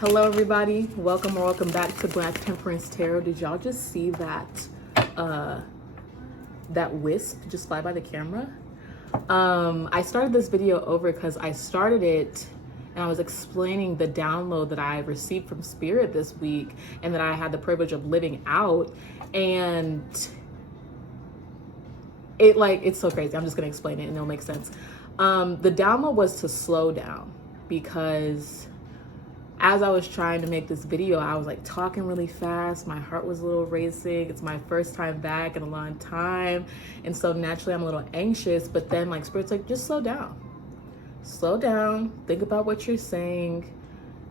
Hello everybody, welcome or welcome back to Black Temperance Tarot. Did y'all just see that that wisp just fly by the camera? I started this video over because I started it and I was explaining the download that I received from Spirit this week and that I had the privilege of living out, and it's so crazy. I'm just gonna explain it and it'll make sense. The download was to slow down, because as I was trying to make this video, I was like talking really fast. My heart was a little racing. It's my first time back in a long time. And so naturally I'm a little anxious, but then like Spirit's like, just slow down. Slow down, think about what you're saying.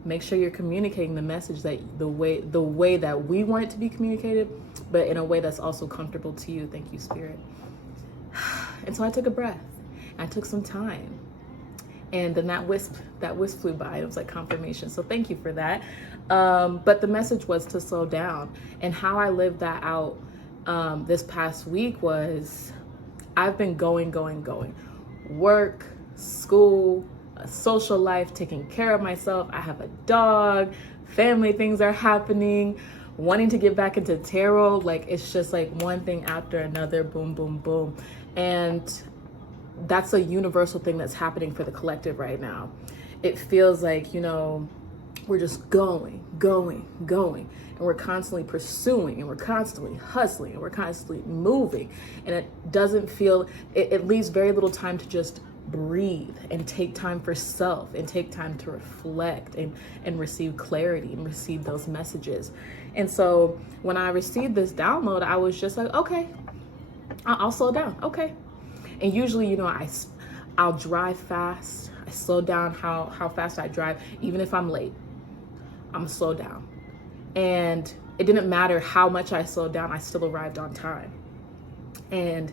Make sure you're communicating the message that the way that we want it to be communicated, but in a way that's also comfortable to you. Thank you, Spirit. And so I took a breath. I took some time. And then that wisp flew by. It was like confirmation. So thank you for that. But the message was to slow down. And how I lived that out this past week was, I've been going. Work, school, social life, taking care of myself. I have a dog, family things are happening, wanting to get back into tarot. Like, it's just like one thing after another, boom, boom, boom. And that's a universal thing that's happening for the collective right now. It feels like, we're just going. And we're constantly pursuing, and we're constantly hustling, and we're constantly moving. And it doesn't feel, it leaves very little time to just breathe and take time for self and take time to reflect and receive clarity and receive those messages. And so when I received this download, I was just like, okay, I'll slow down. Okay. And usually, I'll drive fast. I slow down how fast I drive. Even if I'm late, I'm gonna slow down. And it didn't matter how much I slowed down, I still arrived on time. And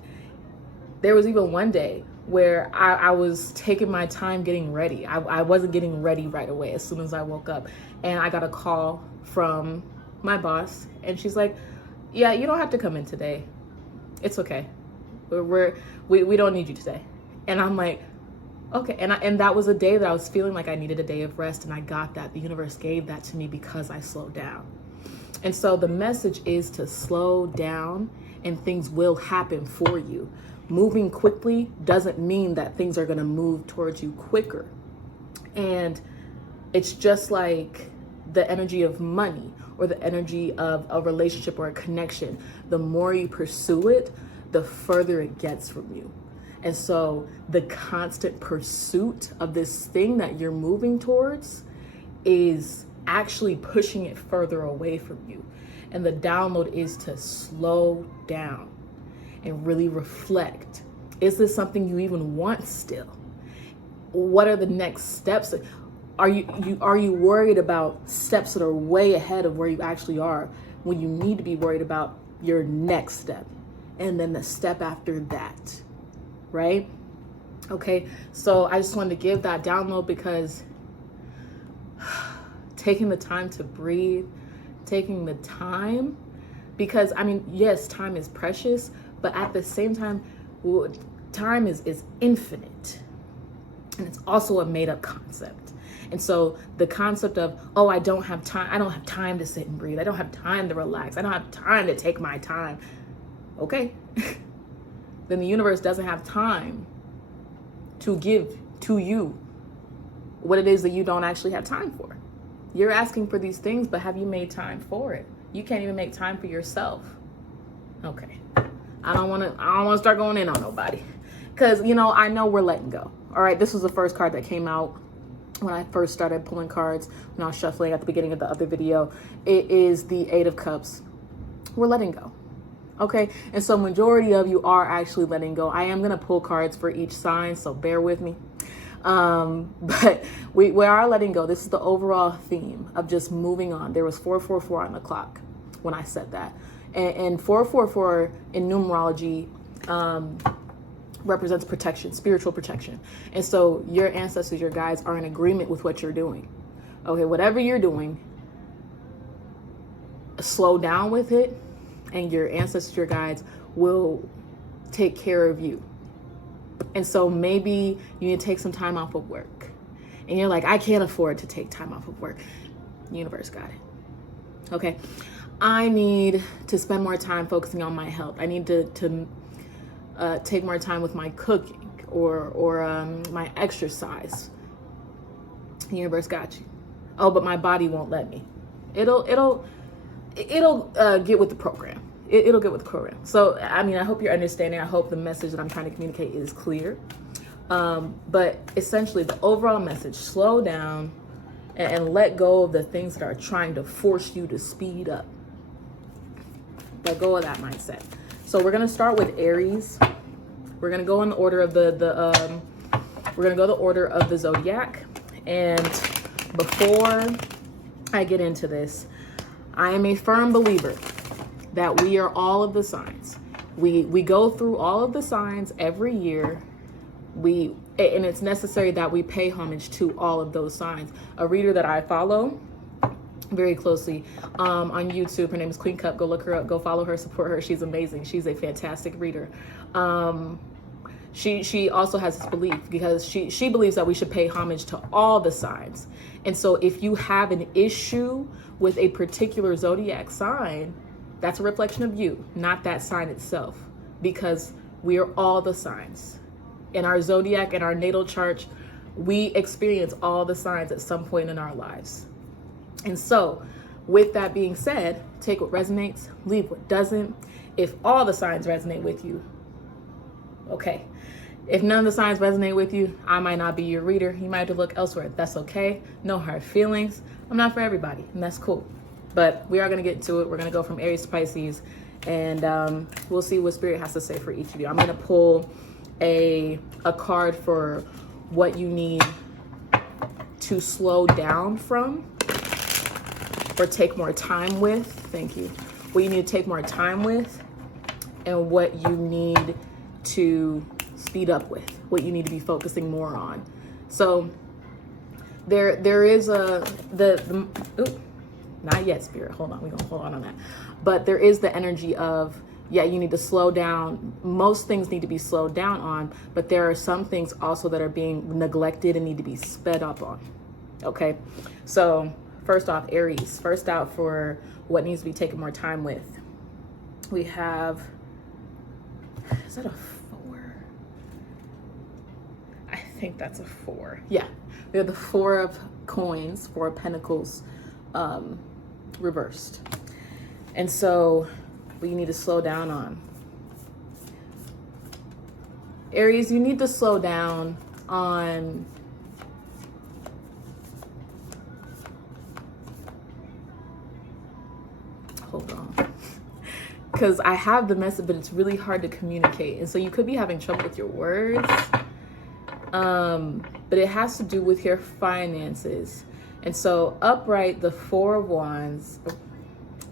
there was even one day where I was taking my time getting ready. I wasn't getting ready right away as soon as I woke up. And I got a call from my boss, and she's like, yeah, you don't have to come in today. It's okay. We don't need you today. And I'm like, okay. And that was a day that I was feeling like I needed a day of rest, and I got that. The universe gave that to me because I slowed down. And so the message is to slow down, and things will happen for you. Moving quickly doesn't mean that things are going to move towards you quicker. And it's just like the energy of money or the energy of a relationship or a connection. The more you pursue it, the further it gets from you. And so the constant pursuit of this thing that you're moving towards is actually pushing it further away from you. And the download is to slow down and really reflect. Is this something you even want still? What are the next steps? Are you worried about steps that are way ahead of where you actually are, when you need to be worried about your next step? And then the step after that, right? Okay, so I just wanted to give that download, because taking the time to breathe, taking the time, because yes, time is precious, but at the same time, time is infinite. And it's also a made up concept. And so the concept of, oh, I don't have time to sit and breathe. I don't have time to relax. I don't have time to take my time. Okay, then the universe doesn't have time to give to you what it is that you don't actually have time for. You're asking for these things, but have you made time for it? You can't even make time for yourself. Okay, I don't want to start going in on nobody, because I know we're letting go. All right, this was the first card that came out when I first started pulling cards, when I was shuffling at the beginning of the other video. It is the Eight of Cups. We're letting go. Okay, and so majority of you are actually letting go. I am going to pull cards for each sign, so bear with me. But we are letting go. This is the overall theme of just moving on. There was 444 on the clock when I said that. And 444 in numerology represents protection, spiritual protection. And so your ancestors, your guides, are in agreement with what you're doing. Okay, whatever you're doing, slow down with it, and your ancestors, your guides, will take care of you. And so maybe you need to take some time off of work. And you're like, I can't afford to take time off of work. Universe got it. Okay. I need to spend more time focusing on my health. I need to take more time with my cooking or my exercise. Universe got you. Oh, but my body won't let me. It'll get with the program. It'll get with the program. So, I mean, I hope you're understanding. I hope the message that I'm trying to communicate is clear. But essentially, the overall message: slow down and let go of the things that are trying to force you to speed up. Let go of that mindset. So we're gonna start with Aries. We're gonna go in the order of we're gonna go the order of the zodiac. And before I get into this, I am a firm believer that we are all of the signs. We go through all of the signs every year. And it's necessary that we pay homage to all of those signs. A reader that I follow very closely on YouTube, her name is Queen Cup. Go look her up, go follow her, support her. She's amazing. She's a fantastic reader. She also has this belief because she believes that we should pay homage to all the signs. And so if you have an issue with a particular zodiac sign, that's a reflection of you, not that sign itself, because we are all the signs. In our zodiac and our natal chart, we experience all the signs at some point in our lives. And so with that being said, take what resonates, leave what doesn't. If all the signs resonate with you, okay. If none of the signs resonate with you, I might not be your reader. You might have to look elsewhere. That's okay. No hard feelings. I'm not for everybody, and that's cool. But we are going to get into it. We're going to go from Aries to Pisces, and we'll see what Spirit has to say for each of you. I'm going to pull a card for what you need to slow down from or take more time with. Thank you. What you need to take more time with and what you need to speed up with, what you need to be focusing more on. So there is not yet, Spirit. Hold on. We're going to hold on that. But there is the energy of, yeah, you need to slow down. Most things need to be slowed down on, but there are some things also that are being neglected and need to be sped up on. Okay. So first off, Aries, first out for what needs to be taken more time with. We have, is that a 4? I think that's a 4. Yeah. We have the 4 of coins, 4 of pentacles, reversed. And so what you need to slow down on. Aries, you need to slow down on hold on. Because I have the message, but it's really hard to communicate. And so you could be having trouble with your words. But it has to do with your finances. And so upright, the 4 of Wands,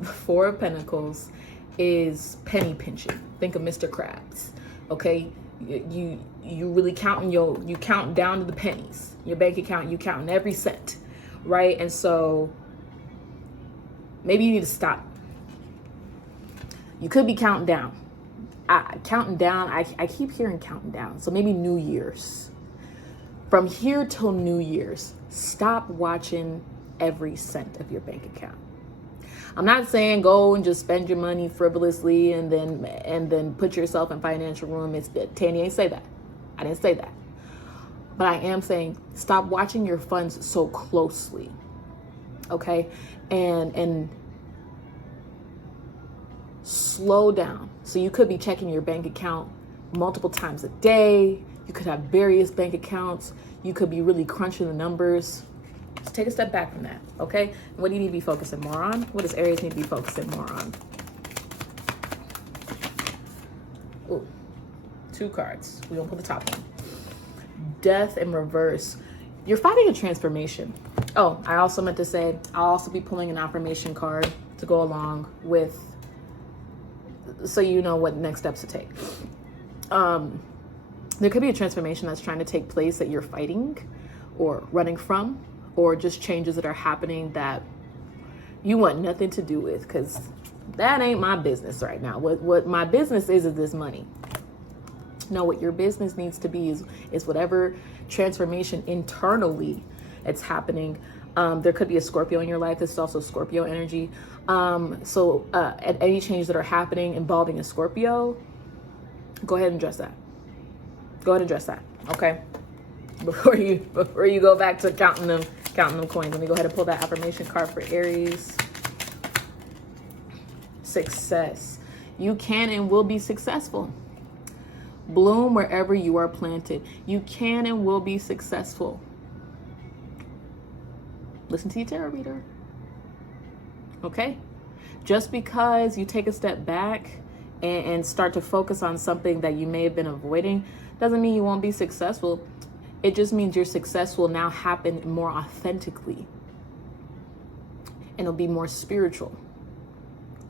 the 4 of Pentacles is penny pinching. Think of Mr. Krabs. Okay, you really counting you count down to the pennies. Your bank account, you counting every cent, right? And so maybe you need to stop. You could be counting down. Counting down. I keep hearing counting down. So maybe New Year's. From here till New Year's, stop watching every cent of your bank account. I'm not saying go and just spend your money frivolously and then put yourself in financial ruin. Tanny ain't say that. I didn't say that. But I am saying stop watching your funds so closely. Okay? And slow down. So you could be checking your bank account multiple times a day. You could have various bank accounts. You could be really crunching the numbers. Just take a step back from that, okay? What do you need to be focusing more on? What does Aries need to be focusing more on? Ooh, 2 cards. We're gonna pull the top one. Death in reverse. You're fighting a transformation. Oh, I also meant to say, I'll also be pulling an affirmation card to go along with, so you know what next steps to take. There could be a transformation that's trying to take place that you're fighting or running from, or just changes that are happening that you want nothing to do with, because that ain't my business right now. What my business is this money. No, what your business needs to be is whatever transformation internally it's happening There could be a Scorpio in your life. This is also Scorpio energy. So at any changes that are happening involving a Scorpio, go ahead and address that. Go ahead and address that, okay? Before you go back to counting them coins. Let me go ahead and pull that affirmation card for Aries. Success. You can and will be successful. Bloom wherever you are planted. You can and will be successful. Listen to your tarot reader. Okay? Just because you take a step back and start to focus on something that you may have been avoiding doesn't mean you won't be successful. It just means your success will now happen more authentically. And it'll be more spiritual.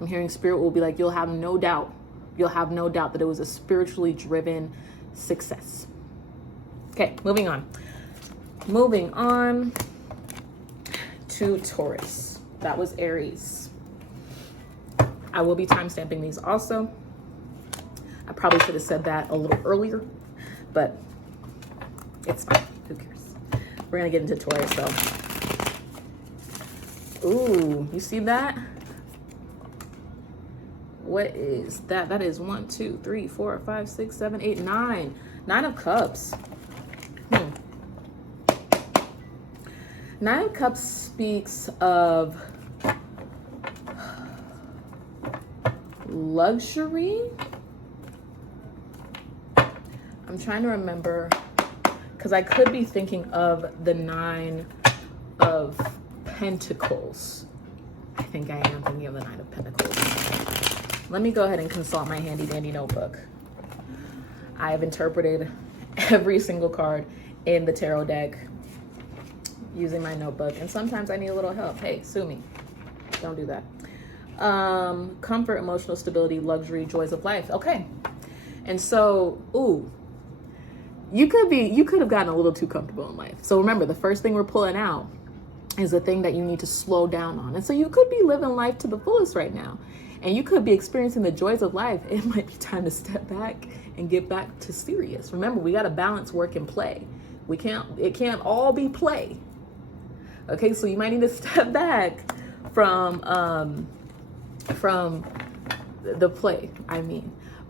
I'm hearing spirit will be like, you'll have no doubt that it was a spiritually driven success. Okay, moving on. Moving on to Taurus. That was Aries. I will be timestamping these also. I probably should have said that a little earlier, but it's fine. Who cares? We're gonna get into Taurus though. Ooh, you see that? What is that? That is 1, 2, 3, 4, 5, 6, 7, 8, 9. 9 of Cups. 9 of Cups speaks of luxury. I'm trying to remember, because I could be thinking of the 9 of Pentacles. I think I am thinking of the 9 of Pentacles. Let me go ahead and consult my handy dandy notebook. I have interpreted every single card in the tarot deck using my notebook, and sometimes I need a little help. Hey, sue me. Don't do that. Comfort, emotional stability, luxury, joys of life. Okay. And so, you could have gotten a little too comfortable in life. So remember, the first thing we're pulling out is the thing that you need to slow down on. And so you could be living life to the fullest right now. And you could be experiencing the joys of life. It might be time to step back and get back to serious. Remember, we got to balance work and play. It can't all be play. Okay, so you might need to step back from the play,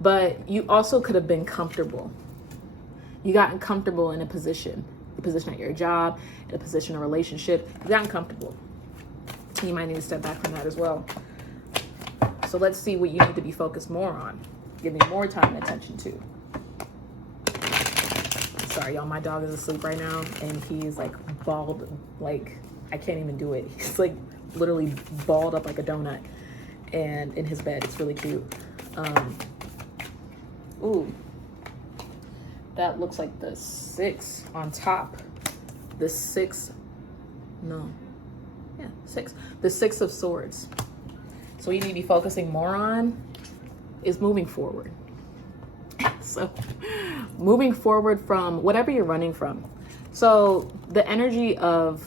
but you also could have been comfortable. You gotten comfortable in a position at your job, in a position, a relationship. You gotten comfortable. You might need to step back from that as well. So let's see what you need to be focused more on, giving more time and attention to. Sorry, y'all, my dog is asleep right now, and he's like balled, like I can't even do it. He's like literally balled up like a donut, and in his bed. It's really cute. That looks like the 6 on top. The 6. The 6 of Swords. So what you need to be focusing more on is moving forward. So moving forward from whatever you're running from. So the energy of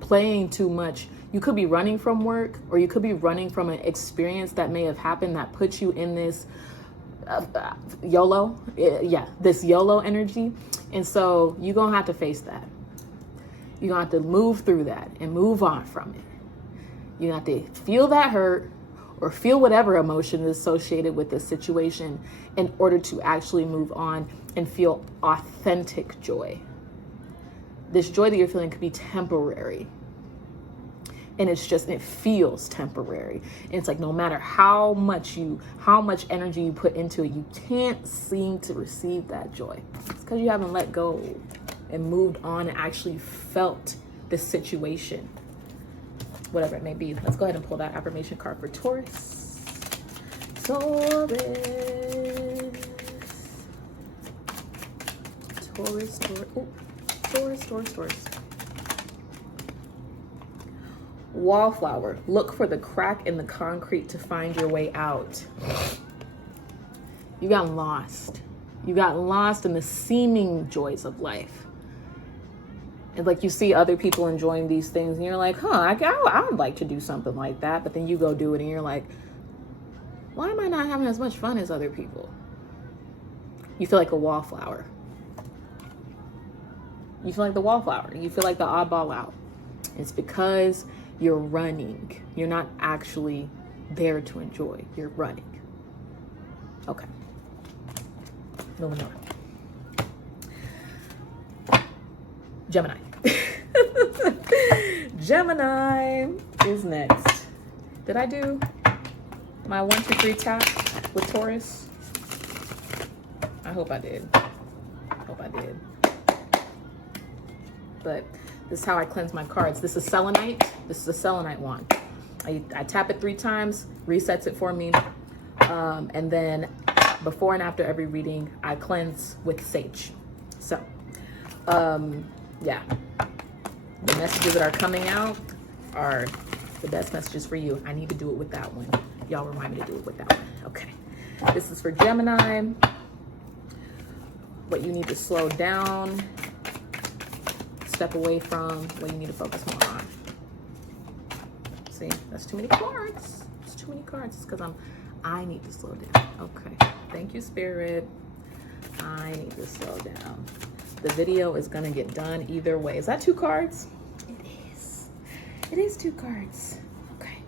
playing too much. You could be running from work, or you could be running from an experience that may have happened that puts you in this YOLO. This YOLO energy. And so you're going to have to face that. You're going to have to move through that and move on from it. You have to feel that hurt or feel whatever emotion is associated with this situation in order to actually move on and feel authentic joy. This joy that you're feeling could be temporary. And it feels temporary. And it's like no matter how much energy you put into it, you can't seem to receive that joy. It's because you haven't let go and moved on and actually felt the situation. Whatever it may be. Let's go ahead and pull that affirmation card for Taurus. Taurus. Wallflower. Look for the crack in the concrete to find your way out. You got lost. You got lost in the seeming joys of life. And like you see other people enjoying these things and you're like, I would like to do something like that. But then you go do it and you're like, why am I not having as much fun as other people? You feel like a wallflower. You feel like the wallflower. You feel like the oddball out. It's because you're running. You're not actually there to enjoy. You're running. Okay. Moving on. Gemini. Gemini is next. Did I do my 1, 2, 3 tap with Taurus? I hope I did. Hope I did. But this is how I cleanse my cards. This is selenite. This is a selenite wand. I tap it 3 times, resets it for me. And then before and after every reading, I cleanse with sage. So, yeah. The messages that are coming out are the best messages for you. I need to do it with that one. Y'all remind me to do it with that one. Okay. This is for Gemini. What you need to slow down, step away from, what you need to focus more on. See, that's too many cards. It's too many cards. It's because I need to slow down. Okay. Thank you, Spirit. I need to slow down. The video is going to get done either way. Is that 2 cards? It is. It is 2 cards. Okay.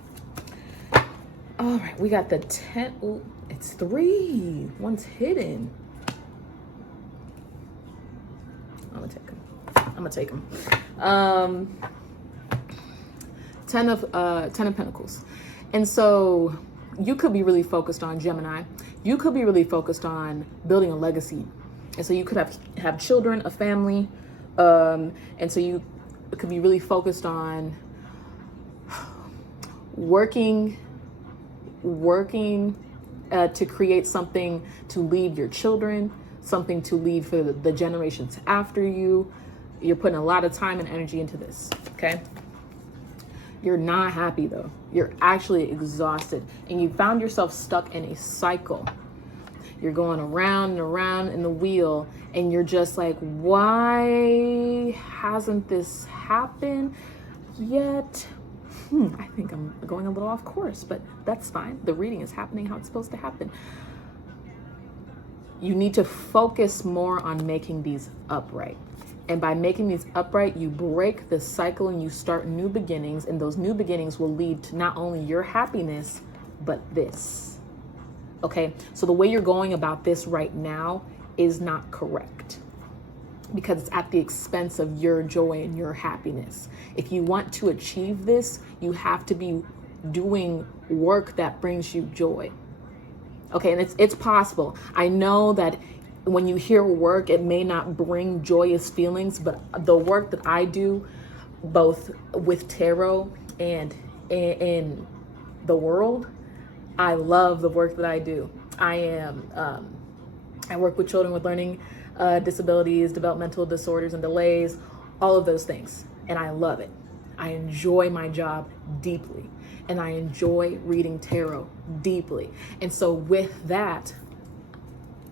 All right. We got the 10. Ooh, it's 3. One's hidden. I'm going to take them. I'm going to take them. 10 of Pentacles. And so you could be really focused on Gemini. You could be really focused on building a legacy. And so you could have children, a family. And so you could be really focused on working to create something to leave your children, something to leave for the generations after you. You're putting a lot of time and energy into this, okay? You're not happy though. You're actually exhausted and you found yourself stuck in a cycle. You're going around and around in the wheel and you're just like, why hasn't this happened yet? I think I'm going a little off course, but that's fine. The reading is happening how it's supposed to happen. You need to focus more on making these upright. And by making these upright, you break the cycle and you start new beginnings. And those new beginnings will lead to not only your happiness, but this. Okay, so the way you're going about this right now is not correct because it's at the expense of your joy and your happiness. If you want to achieve this, you have to be doing work that brings you joy. Okay, and it's possible. I know that when you hear work, it may not bring joyous feelings, but the work that I do, both with tarot and in the world, I love the work that I do. I work with children with learning disabilities, developmental disorders and delays, all of those things. And I love it. I enjoy my job deeply. And I enjoy reading tarot deeply. And so with that,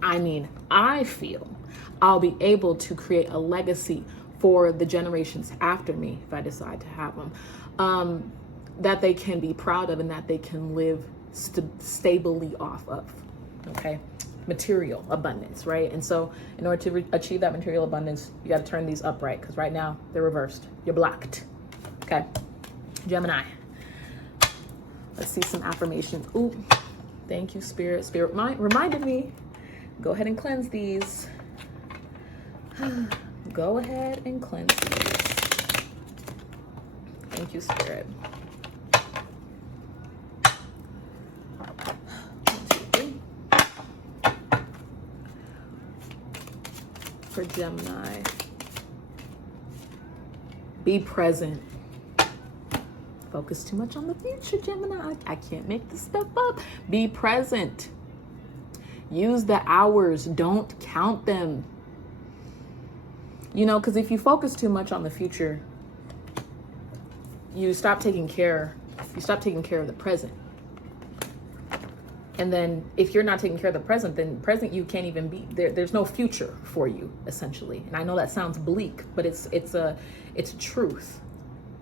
I feel I'll be able to create a legacy for the generations after me, if I decide to have them, that they can be proud of and that they can live stably off of, okay? Material abundance, right? And so in order to achieve that material abundance, you got to turn these upright because right now they're reversed. You're blocked, okay? Gemini. Let's see some affirmations. Ooh, thank you, Spirit. Spirit reminded me. Go ahead and cleanse these. Go ahead and cleanse these. Thank you, Spirit. 1, 2, 3. For Gemini, be present. Focus too much on the future, Gemini. I can't make this stuff up. Be present. Use the hours. Don't count them. You know, because if you focus too much on the future, you stop taking care of the present. And then if you're not taking care of the present, then present you can't even be there. There's no future for you, essentially. And I know that sounds bleak, but it's a truth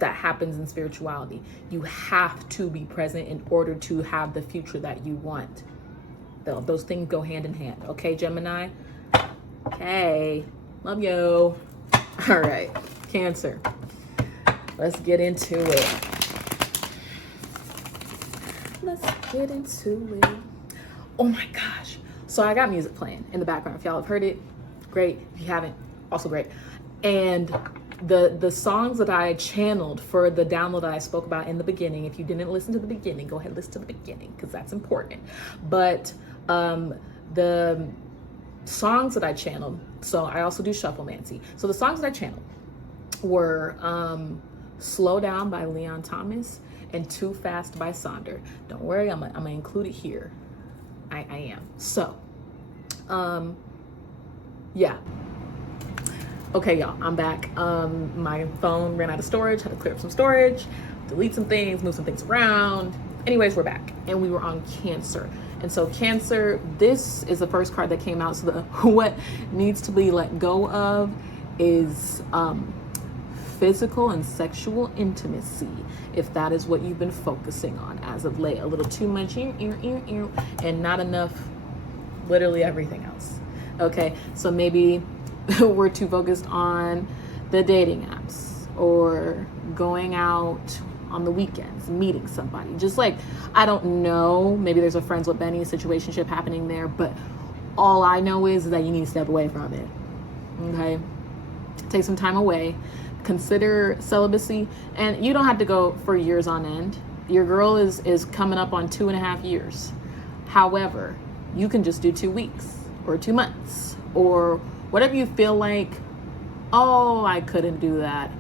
that happens in spirituality. You have to be present in order to have the future that you want. Those things go hand in hand. Okay, Gemini? Okay. Love you. All right. Cancer. Let's get into it. Let's get into it. Oh my gosh. So I got music playing in the background. If y'all have heard it, great. If you haven't, also great. And the songs that I channeled for the download that I spoke about in the beginning, if you didn't listen to the beginning, go ahead and listen to the beginning because that's important. But the songs that I channeled, so I also do shufflemancy. So the songs that I channeled were Slow Down by Leon Thomas and Too Fast by Sonder. Don't worry, I'm gonna include it here. I am. So, yeah. Okay, y'all, I'm back. My phone ran out of storage, had to clear up some storage, delete some things, move some things around. Anyways, we're back, and we were on Cancer. And so Cancer, this is the first card that came out. So what needs to be let go of is physical and sexual intimacy, if that is what you've been focusing on as of late. A little too much and not enough literally everything else. Okay, so maybe we're too focused on the dating apps or going out on the weekends, meeting somebody. Just like, I don't know, maybe there's a friends with Benny situationship happening there, but all I know is that you need to step away from it. Okay, take some time away, consider celibacy, and you don't have to go for years on end. Your girl is coming up on 2.5 years. However, you can just do 2 weeks or 2 months or whatever you feel like. Oh, I couldn't do that.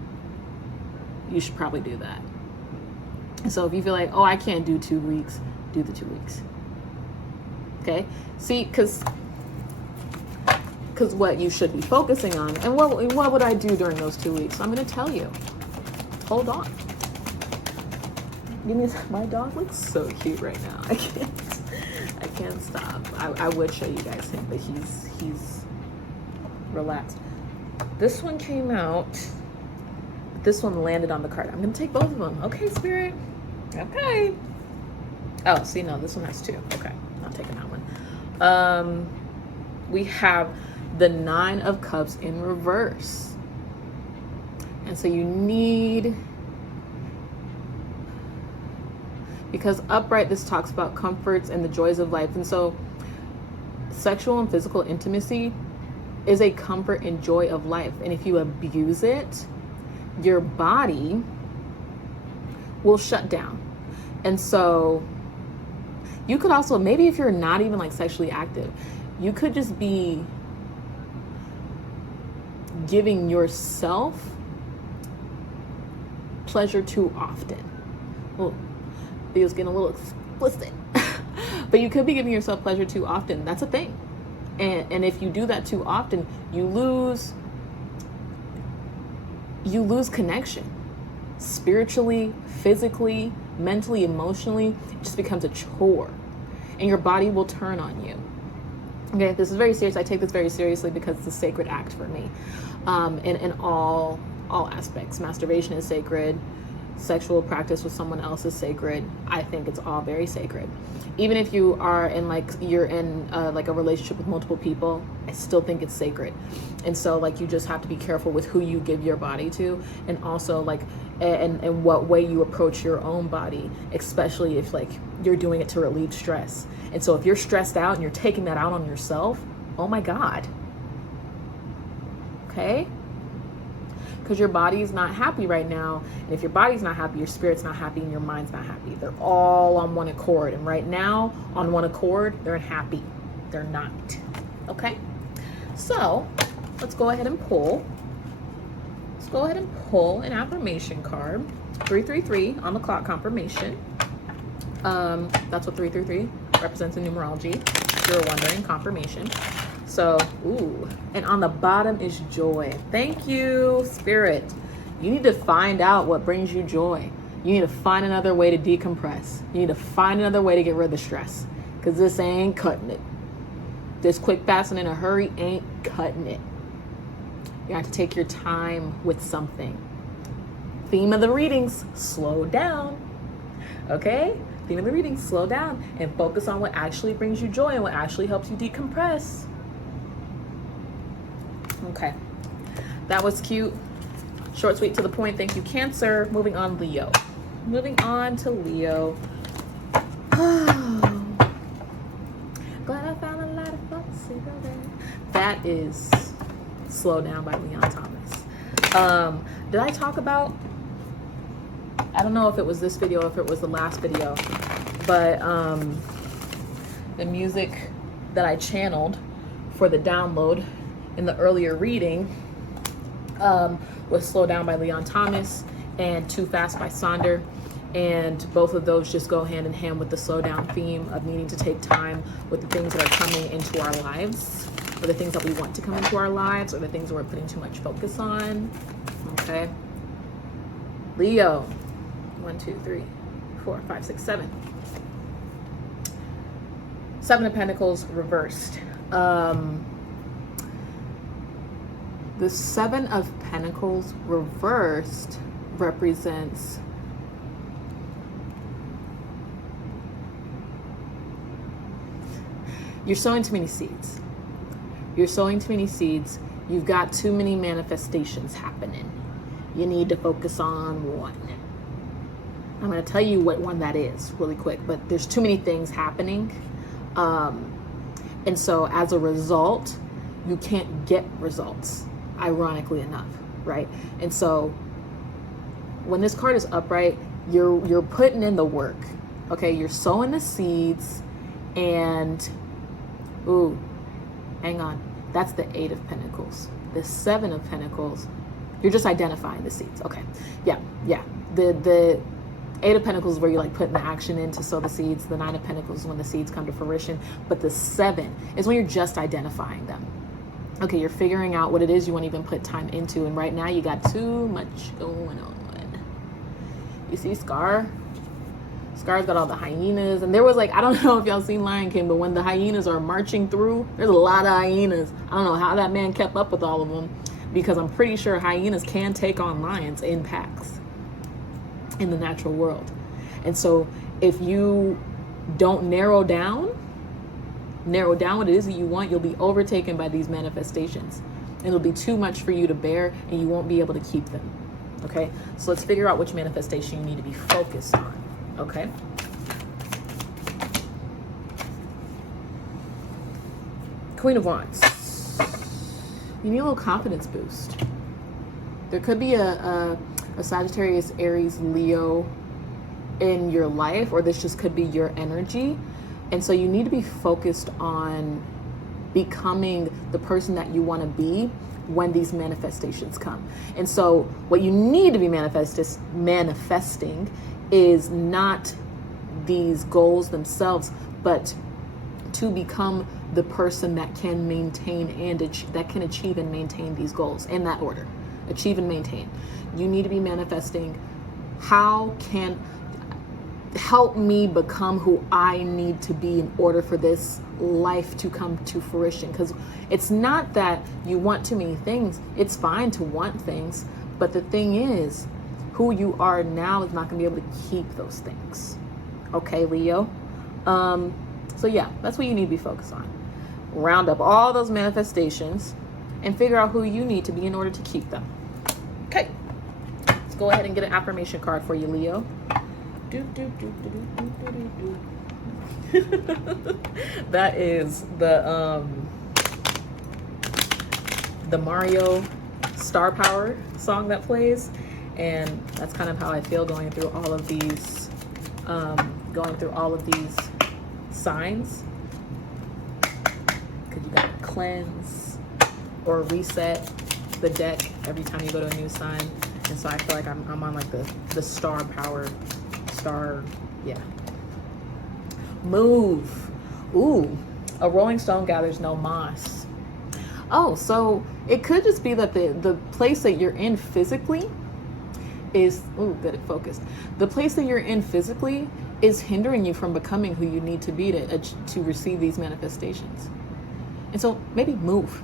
You should probably do that. So if you feel like, oh, I can't do 2 weeks, do the 2 weeks. Okay? See, because what you should be focusing on, and what would I do during those 2 weeks? I'm going to tell you. Hold on. Give me, my dog looks so cute right now. I can't stop. I would show you guys him, but he's relaxed. This one came out. This one landed on the card. I'm going to take both of them. Okay, Spirit. Okay. Oh, see, no, this one has 2. Okay, not taking that one. We have the 9 of Cups in reverse. And so you need, because upright, this talks about comforts and the joys of life. And so sexual and physical intimacy is a comfort and joy of life. And if you abuse it, your body will shut down. And so you could also, maybe if you're not even like sexually active, you could just be giving yourself pleasure too often. Well, video's getting a little explicit. But you could be giving yourself pleasure too often. That's a thing. And if you do that too often, you lose connection. Spiritually, physically, mentally, emotionally. It just becomes a chore. And your body will turn on you. Okay, this is very serious. I take this very seriously because it's a sacred act for me. In all aspects. Masturbation is sacred. Sexual practice with someone else is sacred. I think it's all very sacred. Even if you are in you're in like a relationship with multiple people, I still think it's sacred. And so like you just have to be careful with who you give your body to, and also like and what way you approach your own body, especially if like you're doing it to relieve stress. And so if you're stressed out and you're taking that out on yourself, oh my God. Okay? Because your body's not happy right now. And if your body's not happy, your spirit's not happy, and your mind's not happy. They're all on one accord. And right now, on one accord, they're happy. They're not. Okay? So, let's go ahead and pull. Let's go ahead and pull an affirmation card. 333 on the clock confirmation. That's what 333 represents in numerology. If you're wondering, confirmation. So, ooh, and on the bottom is joy. Thank you, Spirit. You need to find out what brings you joy. You need to find another way to decompress. You need to find another way to get rid of the stress, because this ain't cutting it. This quick, fast, and in a hurry ain't cutting it. You have to take your time with something. Theme of the readings, slow down. Okay? Theme of the readings, slow down and focus on what actually brings you joy and what actually helps you decompress. Okay, that was cute. Short, sweet, to the point. Thank you, Cancer. Moving on, Leo. Moving on to Leo. Glad I found a lot of fun. That is Slow Down by Leon Thomas. Did I talk about, I don't know if it was this video or if it was the last video, but the music that I channeled for the download in the earlier reading was Slow Down by Leon Thomas and Too Fast by Sonder. And both of those just go hand in hand with the slow down theme of needing to take time with the things that are coming into our lives, or the things that we want to come into our lives, or the things that we're putting too much focus on. Okay. Leo. 1, 2, 3, 4, 5, 6, 7. 7 of Pentacles reversed. The 7 of Pentacles reversed represents you're sowing too many seeds. You're sowing too many seeds. You've got too many manifestations happening. You need to focus on one. I'm going to tell you what one that is really quick, but there's too many things happening. And so as a result, you can't get results, ironically enough, right? And so when this card is upright, you're putting in the work, okay? You're sowing the seeds and, ooh, hang on. That's the 8 of Pentacles. The 7 of Pentacles, you're just identifying the seeds. Okay, yeah. The 8 of Pentacles is where you like putting the action in to sow the seeds. The 9 of Pentacles is when the seeds come to fruition. But the 7 is when you're just identifying them. Okay, you're figuring out what it is you want to even put time into. And right now you got too much going on. You see Scar? Scar's got all the hyenas. And there was like, I don't know if y'all seen Lion King, but when the hyenas are marching through, there's a lot of hyenas. I don't know how that man kept up with all of them, because I'm pretty sure hyenas can take on lions in packs in the natural world. And so if you don't narrow down what it is that you want, you'll be overtaken by these manifestations. And it'll be too much for you to bear, and you won't be able to keep them. Okay, so let's figure out which manifestation you need to be focused on. Okay. Queen of Wands. You need a little confidence boost. There could be a Sagittarius, Aries, Leo in your life, or this just could be your energy. And so you need to be focused on becoming the person that you want to be when these manifestations come. And so what you need to be manifesting is not these goals themselves, but to become the person that can maintain and that can achieve and maintain these goals in that order. Achieve and maintain. You need to be manifesting, how can help me become who I need to be in order for this life to come to fruition. Because it's not that you want too many things. It's fine to want things, but the thing is, who you are now is not going to be able to keep those things. Okay, Leo? So yeah, that's what you need to be focused on. Round up all those manifestations and figure out who you need to be in order to keep them. Okay, let's go ahead and get an affirmation card for you, Leo. That is the Mario Star Power song that plays, and that's kind of how I feel going through all of these signs. Because you gotta cleanse or reset the deck every time you go to a new sign, and so I feel like I'm on like the Star Power. Yeah. Move. Ooh, a rolling stone gathers no moss. Oh, so it could just be that the place that you're in physically is, ooh, get it focused. The place that you're in physically is hindering you from becoming who you need to be to receive these manifestations. And so maybe move.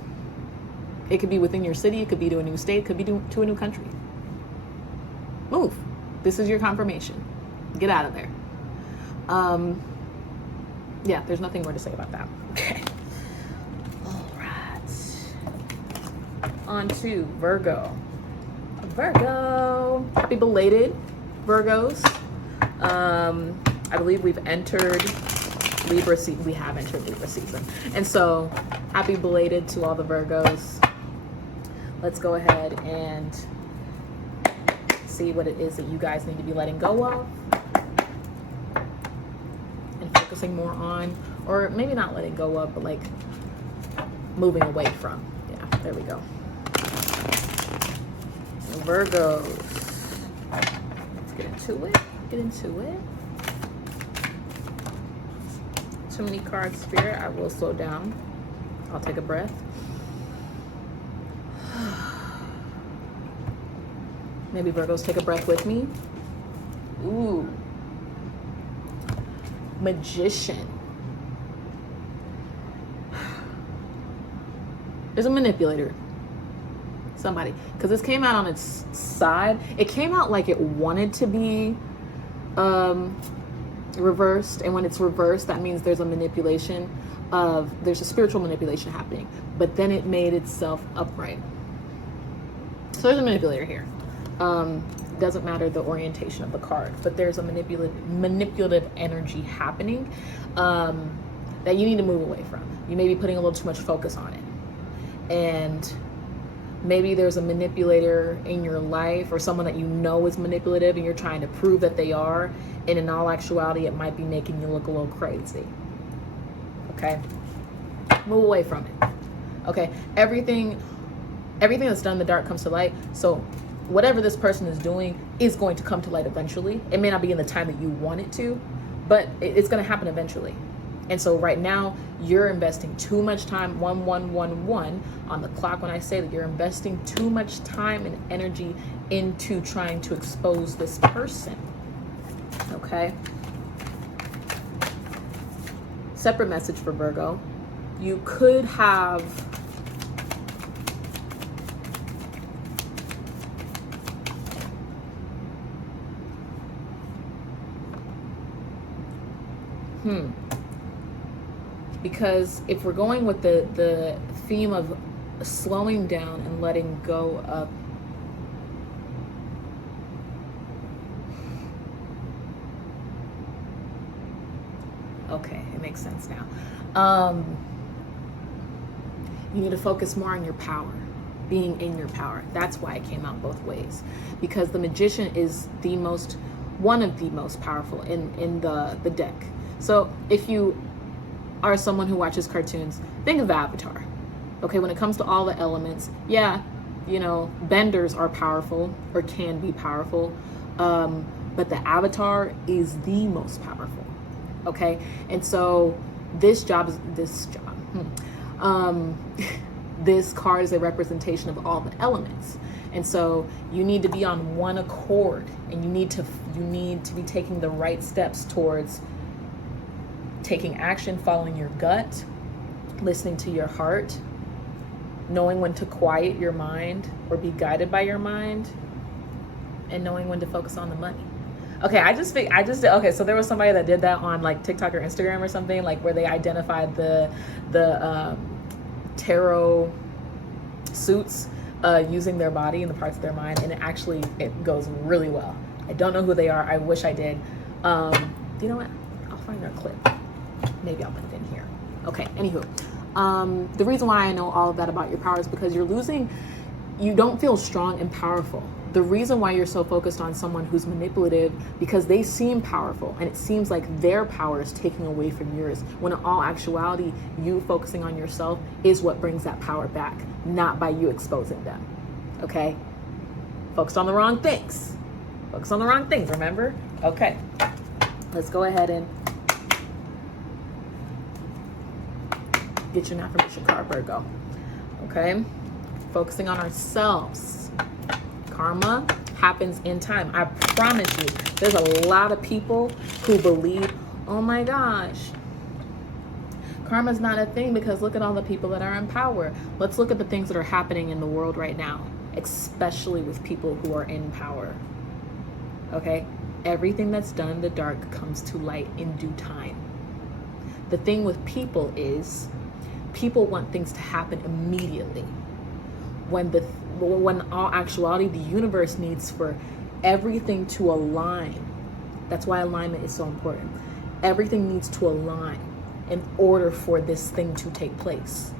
It could be within your city, it could be to a new state, it could be to a new country. Move. This is your confirmation. Get out of there. Yeah, there's nothing more to say about that. Okay. All right. On to Virgo. Virgo. Happy belated Virgos. I believe we've entered Libra season. We have entered Libra season. And so happy belated to all the Virgos. Let's go ahead and see what it is that you guys need to be letting go of and focusing more on, or maybe not letting go of, but like moving away from. Yeah, there we go. Virgos. Let's get into it. Get into it. Too many cards, Spirit. I will slow down. I'll take a breath. Maybe Virgos take a breath with me. Ooh. Magician. There's a manipulator. Somebody. Because this came out on its side. It came out like it wanted to be reversed. And when it's reversed, that means there's a manipulation there's a spiritual manipulation happening. But then it made itself upright. So there's a manipulator here. Doesn't matter the orientation of the card, but there's a manipulative energy happening that you need to move away from. You may be putting a little too much focus on it. And maybe there's a manipulator in your life, or someone that you know is manipulative and you're trying to prove that they are. And in all actuality, it might be making you look a little crazy. Okay? Move away from it. Okay? Everything that's done in the dark comes to light. So whatever this person is doing is going to come to light eventually. It may not be in the time that you want it to, but it's going to happen eventually. And so right now, you're investing too much time, 1111 on the clock, when I say that you're investing too much time and energy into trying to expose this person. Okay? Separate message for Virgo. You could have because if we're going with the theme of slowing down and letting go of, okay, it makes sense now. You need to focus more on your power, being in your power. That's why it came out both ways, because the Magician is one of the most powerful in the deck. So if you are someone who watches cartoons, think of Avatar. Okay, when it comes to all the elements, yeah, you know, benders are powerful or can be powerful, but the Avatar is the most powerful. Okay, and so this card is a representation of all the elements. And so you need to be on one accord, and you need to be taking the right steps towards taking action, following your gut, listening to your heart, knowing when to quiet your mind or be guided by your mind, and knowing when to focus on the money. Okay, okay, so there was somebody that did that on like TikTok or Instagram or something, like where they identified the tarot suits using their body and the parts of their mind, and it goes really well. I don't know who they are. I wish I did. You know what? I'll find their clip. Maybe I'll put it in here. Okay, anywho. The reason why I know all of that about your power is because you don't feel strong and powerful. The reason why you're so focused on someone who's manipulative, because they seem powerful and it seems like their power is taking away from yours, when in all actuality, you focusing on yourself is what brings that power back, not by you exposing them. Okay? Focused on the wrong things. Focus on the wrong things, remember? Okay. Let's go ahead and get you an affirmation card, Virgo. Okay? Focusing on ourselves. Karma happens in time. I promise you, there's a lot of people who believe, oh my gosh, karma's not a thing because look at all the people that are in power. Let's look at the things that are happening in the world right now, especially with people who are in power. Okay? Everything that's done in the dark comes to light in due time. The thing with people is, people want things to happen immediately. When when in all actuality, the universe needs for everything to align. That's why alignment is so important. Everything needs to align in order for this thing to take place.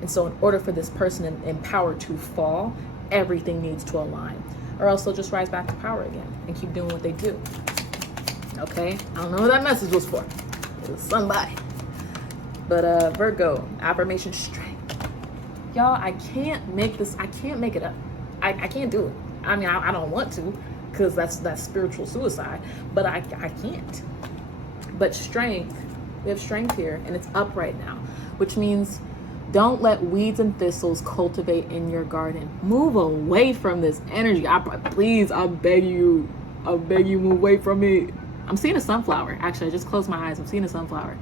And so in order for this person in power to fall, everything needs to align, or else they'll just rise back to power again and keep doing what they do. Okay, I don't know what that message was for. It was somebody. But Virgo, affirmation strength. Y'all, I can't make this, I can't make it up. I can't do it. I mean, I don't want to, because that's spiritual suicide, but I can't. But strength, we have strength here, and it's up right now, which means don't let weeds and thistles cultivate in your garden. Move away from this energy. Please, I beg you, move away from it. I'm seeing a sunflower. Actually, I just closed my eyes. I'm seeing a sunflower.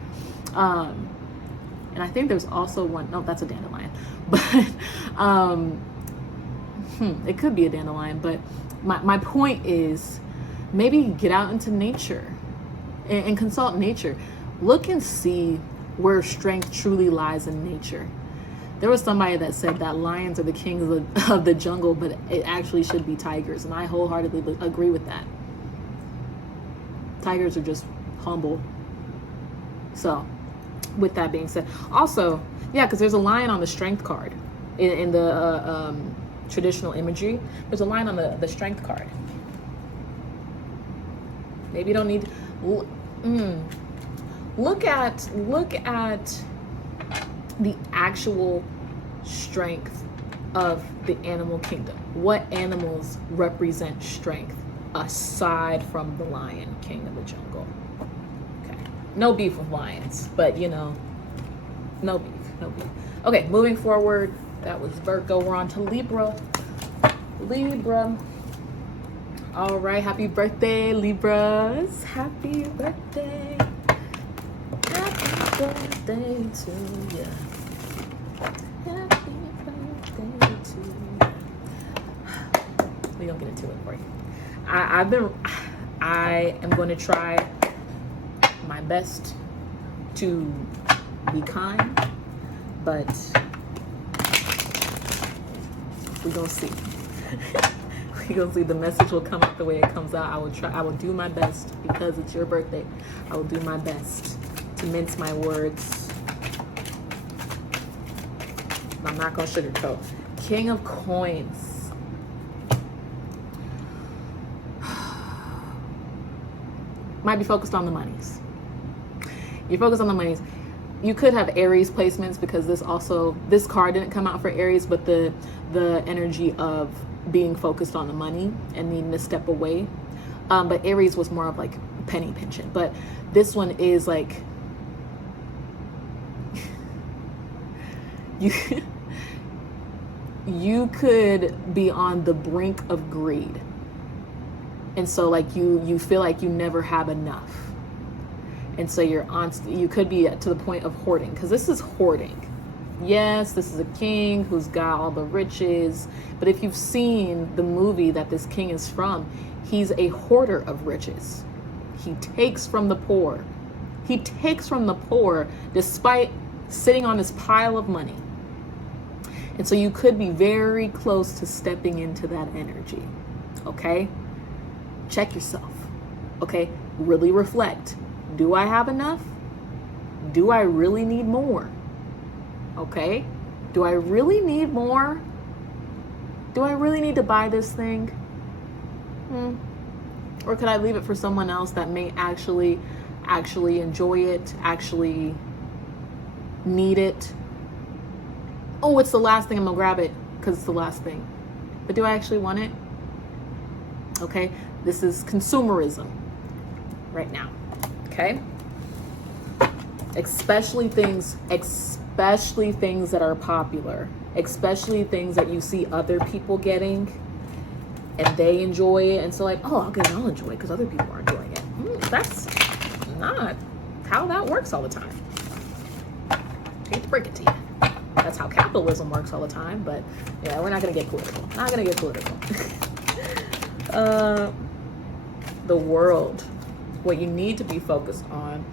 And I think there's also one, no, that's a dandelion. But it could be a dandelion. But my point is, maybe get out into nature and consult nature. Look and see where strength truly lies in nature. There was somebody that said that lions are the kings of the jungle, but it actually should be tigers. And I wholeheartedly agree with that. Tigers are just humble. So with that being said, also, yeah, because there's a lion on the strength card in the traditional imagery. There's a lion on the strength card. Maybe you don't need look at the actual strength of the animal kingdom. What animals represent strength aside from the lion, king of the jungle? Okay, no beef with lions, but you know, no beef. Okay, moving forward, that was Virgo. We're on to Libra. All right, happy birthday, Libras. Happy birthday. Happy birthday to you. Happy birthday to you. We don't get into it for you. I am going to try my best to be kind, but we're going to see. We're going to see. The message will come out the way it comes out. I will do my best because it's your birthday. I will do my best to mince my words. I'm not going to sugarcoat. King of Coins. Might be focused on the monies. You're focused on the monies. You could have Aries placements because this card didn't come out for Aries, but the energy of being focused on the money and needing to step away. But Aries was more of like penny pinching. But this one is like you could be on the brink of greed. And so like you feel like you never have enough. And so you could be to the point of hoarding, because this is hoarding. Yes, this is a king who's got all the riches, but if you've seen the movie that this king is from, he's a hoarder of riches. He takes from the poor. He takes from the poor despite sitting on this pile of money. And so you could be very close to stepping into that energy. Okay? Check yourself. Okay? Really reflect. Do I have enough? Do I really need more? Okay? Do I really need more? Do I really need to buy this thing? Or could I leave it for someone else that may actually enjoy it, actually need it? Oh, it's the last thing, I'm gonna grab it because it's the last thing. But do I actually want it? Okay? This is consumerism right now. Okay? Especially things that are popular, especially things that you see other people getting and they enjoy it, and so like, oh, I'll enjoy it because other people are enjoying it. That's not how that works all the time. I hate to break it to you. That's how capitalism works all the time, but yeah, we're not gonna get political. The world. What you need to be focused on.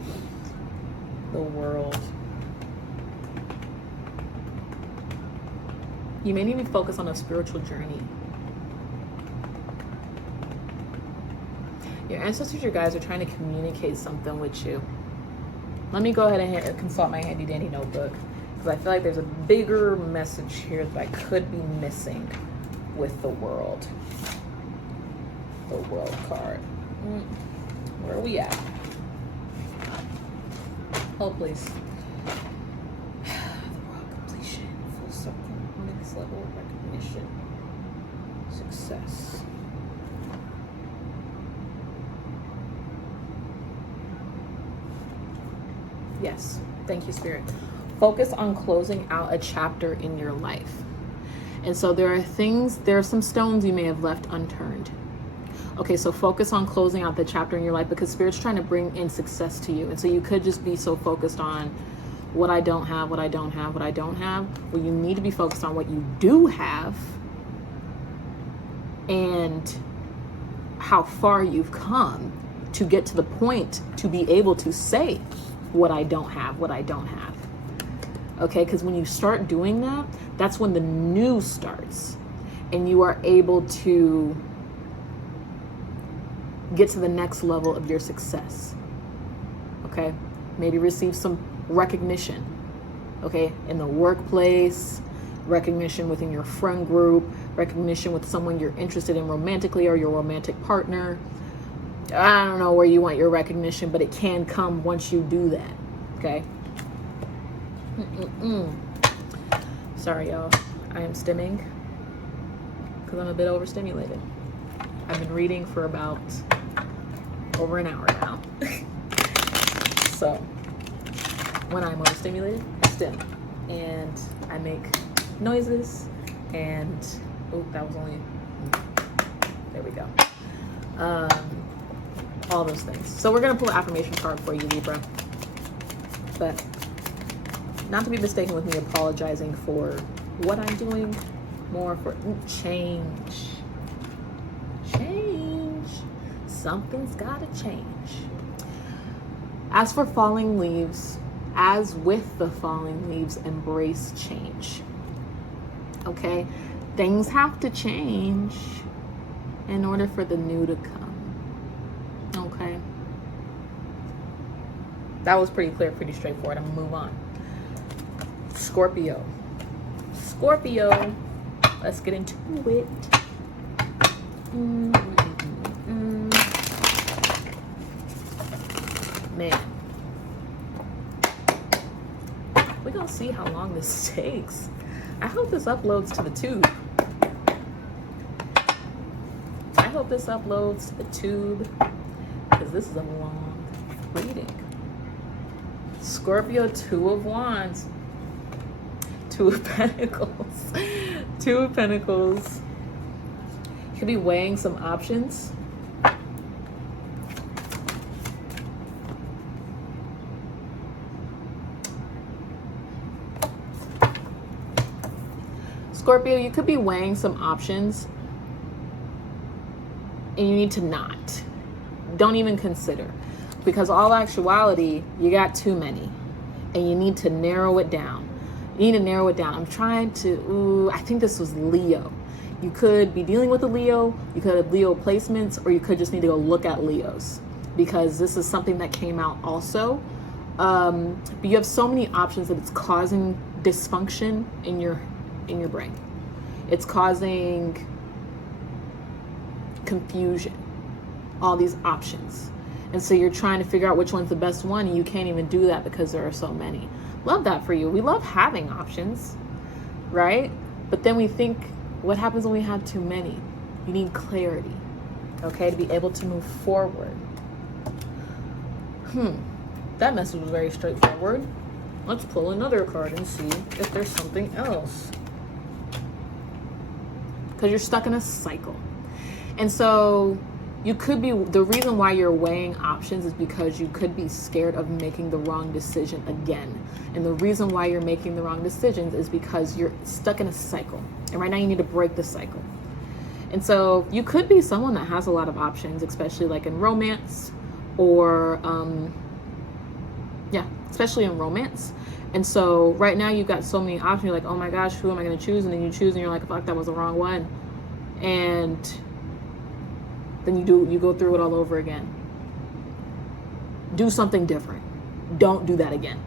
The world. You may need to focus on a spiritual journey. Your ancestors, your guides, are trying to communicate something with you. Let me go ahead and consult my handy dandy notebook, because I feel like there's a bigger message here that I could be missing with the world. The world card. Where are we at? Hold, please. The world completion, full circle, next level of recognition, success. Yes, thank you, Spirit. Focus on closing out a chapter in your life. And so there are some stones you may have left unturned. Okay, so focus on closing out the chapter in your life, because Spirit's trying to bring in success to you. And so you could just be so focused on what I don't have, what I don't have, what I don't have. Well, you need to be focused on what you do have and how far you've come to get to the point to be able to say what I don't have, what I don't have. Okay, because when you start doing that, that's when the new starts, and you are able to get to the next level of your success. Okay, maybe receive some recognition, okay, in the workplace, recognition within your friend group, recognition with someone you're interested in romantically or your romantic partner. I don't know where you want your recognition, but it can come once you do that. Okay. Sorry, y'all. I am stimming because I'm a bit overstimulated. I've been reading for about over an hour now. So when I'm overstimulated, I stim and I make noises and that was only, there we go. All those things. So we're gonna pull an affirmation card for you, Libra, but not to be mistaken with me apologizing for what I'm doing, more for change. Something's gotta change. As for falling leaves, as with the falling leaves, embrace change. Okay, things have to change in order for the new to come. Okay, that was pretty clear, pretty straightforward. I'm gonna move on. Scorpio, let's get into it. Man, we're gonna see how long this takes. I hope this uploads to the tube. Because this is a long reading. Scorpio, Two of Wands, Two of Pentacles. You could be weighing some options. Scorpio, you could be weighing some options and you need to not. Don't even consider. Because all actuality, you got too many and you need to narrow it down. I'm trying to, I think this was Leo. You could be dealing with a Leo, you could have Leo placements, or you could just need to go look at Leos, because this is something that came out also. But you have so many options that it's causing dysfunction in your brain. It's causing confusion, all these options. And so you're trying to figure out which one's the best one, and you can't even do that because there are so many. Love that for you. We love having options, right? But then we think, what happens when we have too many? You need clarity, okay, to be able to move forward. That message was very straightforward. Let's pull another card and see if there's something else. Because you're stuck in a cycle. And so you could be, the reason why you're weighing options is because you could be scared of making the wrong decision again. And the reason why you're making the wrong decisions is because you're stuck in a cycle. And right now you need to break the cycle. And so you could be someone that has a lot of options, especially like in romance or, Yeah, especially in romance. And so right now you've got so many options. You're like, oh my gosh, who am I going to choose? And then you choose and you're like, fuck, that was the wrong one. And then you go through it all over again. Do something different. Don't do that again.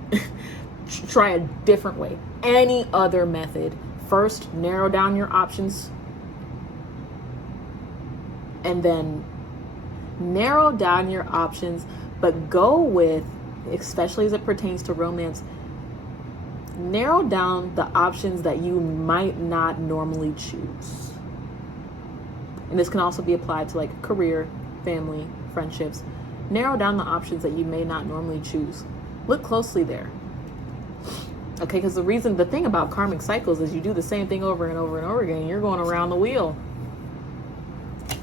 Try a different way. Any other method. First, narrow down your options. And then narrow down your options, but go with, especially as it pertains to romance, narrow down the options that you might not normally choose. And this can also be applied to like career, family, friendships. Narrow down the options that you may not normally choose. Look closely there. Okay, because the thing about karmic cycles is you do the same thing over and over and over again. You're going around the wheel.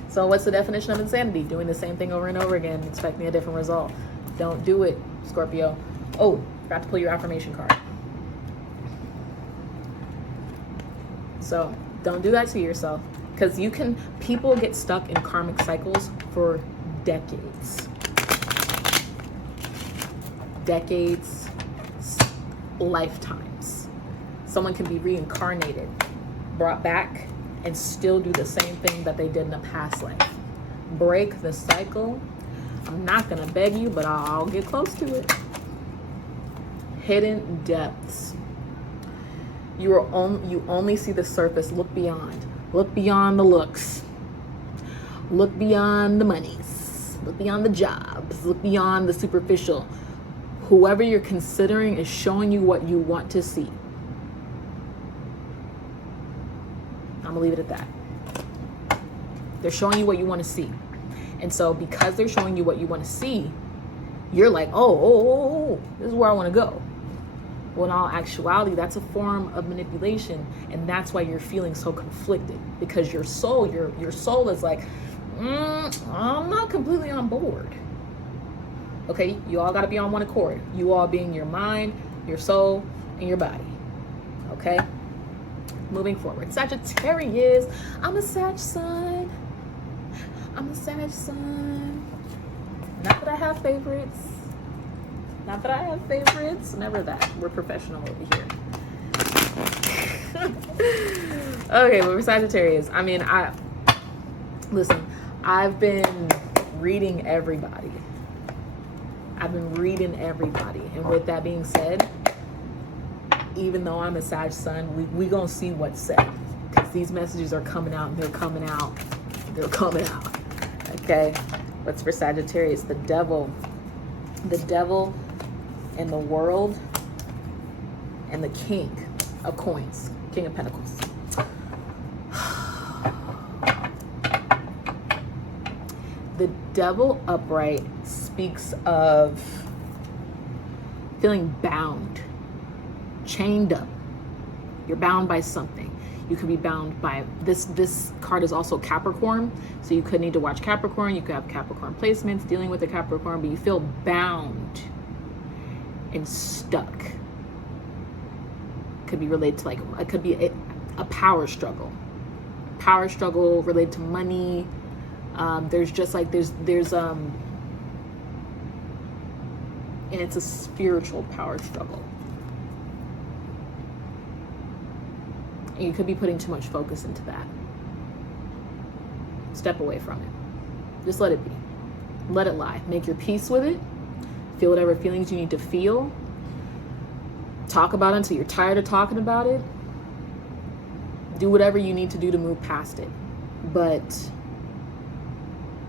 So what's the definition of insanity? Doing the same thing over and over again, expecting a different result. Don't do it, Scorpio. Oh, forgot to pull your affirmation card. So don't do that to yourself, because people get stuck in karmic cycles for decades. Decades, lifetimes. Someone can be reincarnated, brought back, and still do the same thing that they did in a past life. Break the cycle. I'm not gonna beg you, but I'll get close to it. Hidden depths. You only see the surface. Look beyond. Look beyond the looks. Look beyond the monies. Look beyond the jobs. Look beyond the superficial. Whoever you're considering is showing you what you want to see. I'm gonna leave it at that. They're showing you what you want to see. And so because they're showing you what you want to see, you're like, oh, this is where I want to go. Well, in all actuality, that's a form of manipulation. And that's why you're feeling so conflicted, because your soul is like, I'm not completely on board. Okay, you all got to be on one accord. You all being your mind, your soul, and your body. Okay? Moving forward. Sagittarius. I'm a Sag sign. I'm a Sag sign. Not that I have favorites. Not that I have favorites. Never that. We're professional over here. Okay, but we're Sagittarius. I mean, listen, I've been reading everybody. And with that being said, even though I'm a Sag sun, we gonna see what's said, because these messages are coming out and they're coming out. Okay, what's for Sagittarius? The devil and the world, and the king of coins, king of pentacles. The devil upright speaks of feeling bound, chained up. You're bound by something. You could be bound by this card is also Capricorn, so you could need to watch Capricorn. You could have Capricorn placements dealing with the Capricorn, but you feel bound and stuck. Could be related to it could be a power struggle related to money. There's and it's a spiritual power struggle. And you could be putting too much focus into that. Step away from it. Just let it be. Let it lie. Make your peace with it. Feel whatever feelings you need to feel. Talk about it until you're tired of talking about it. Do whatever you need to do to move past it. But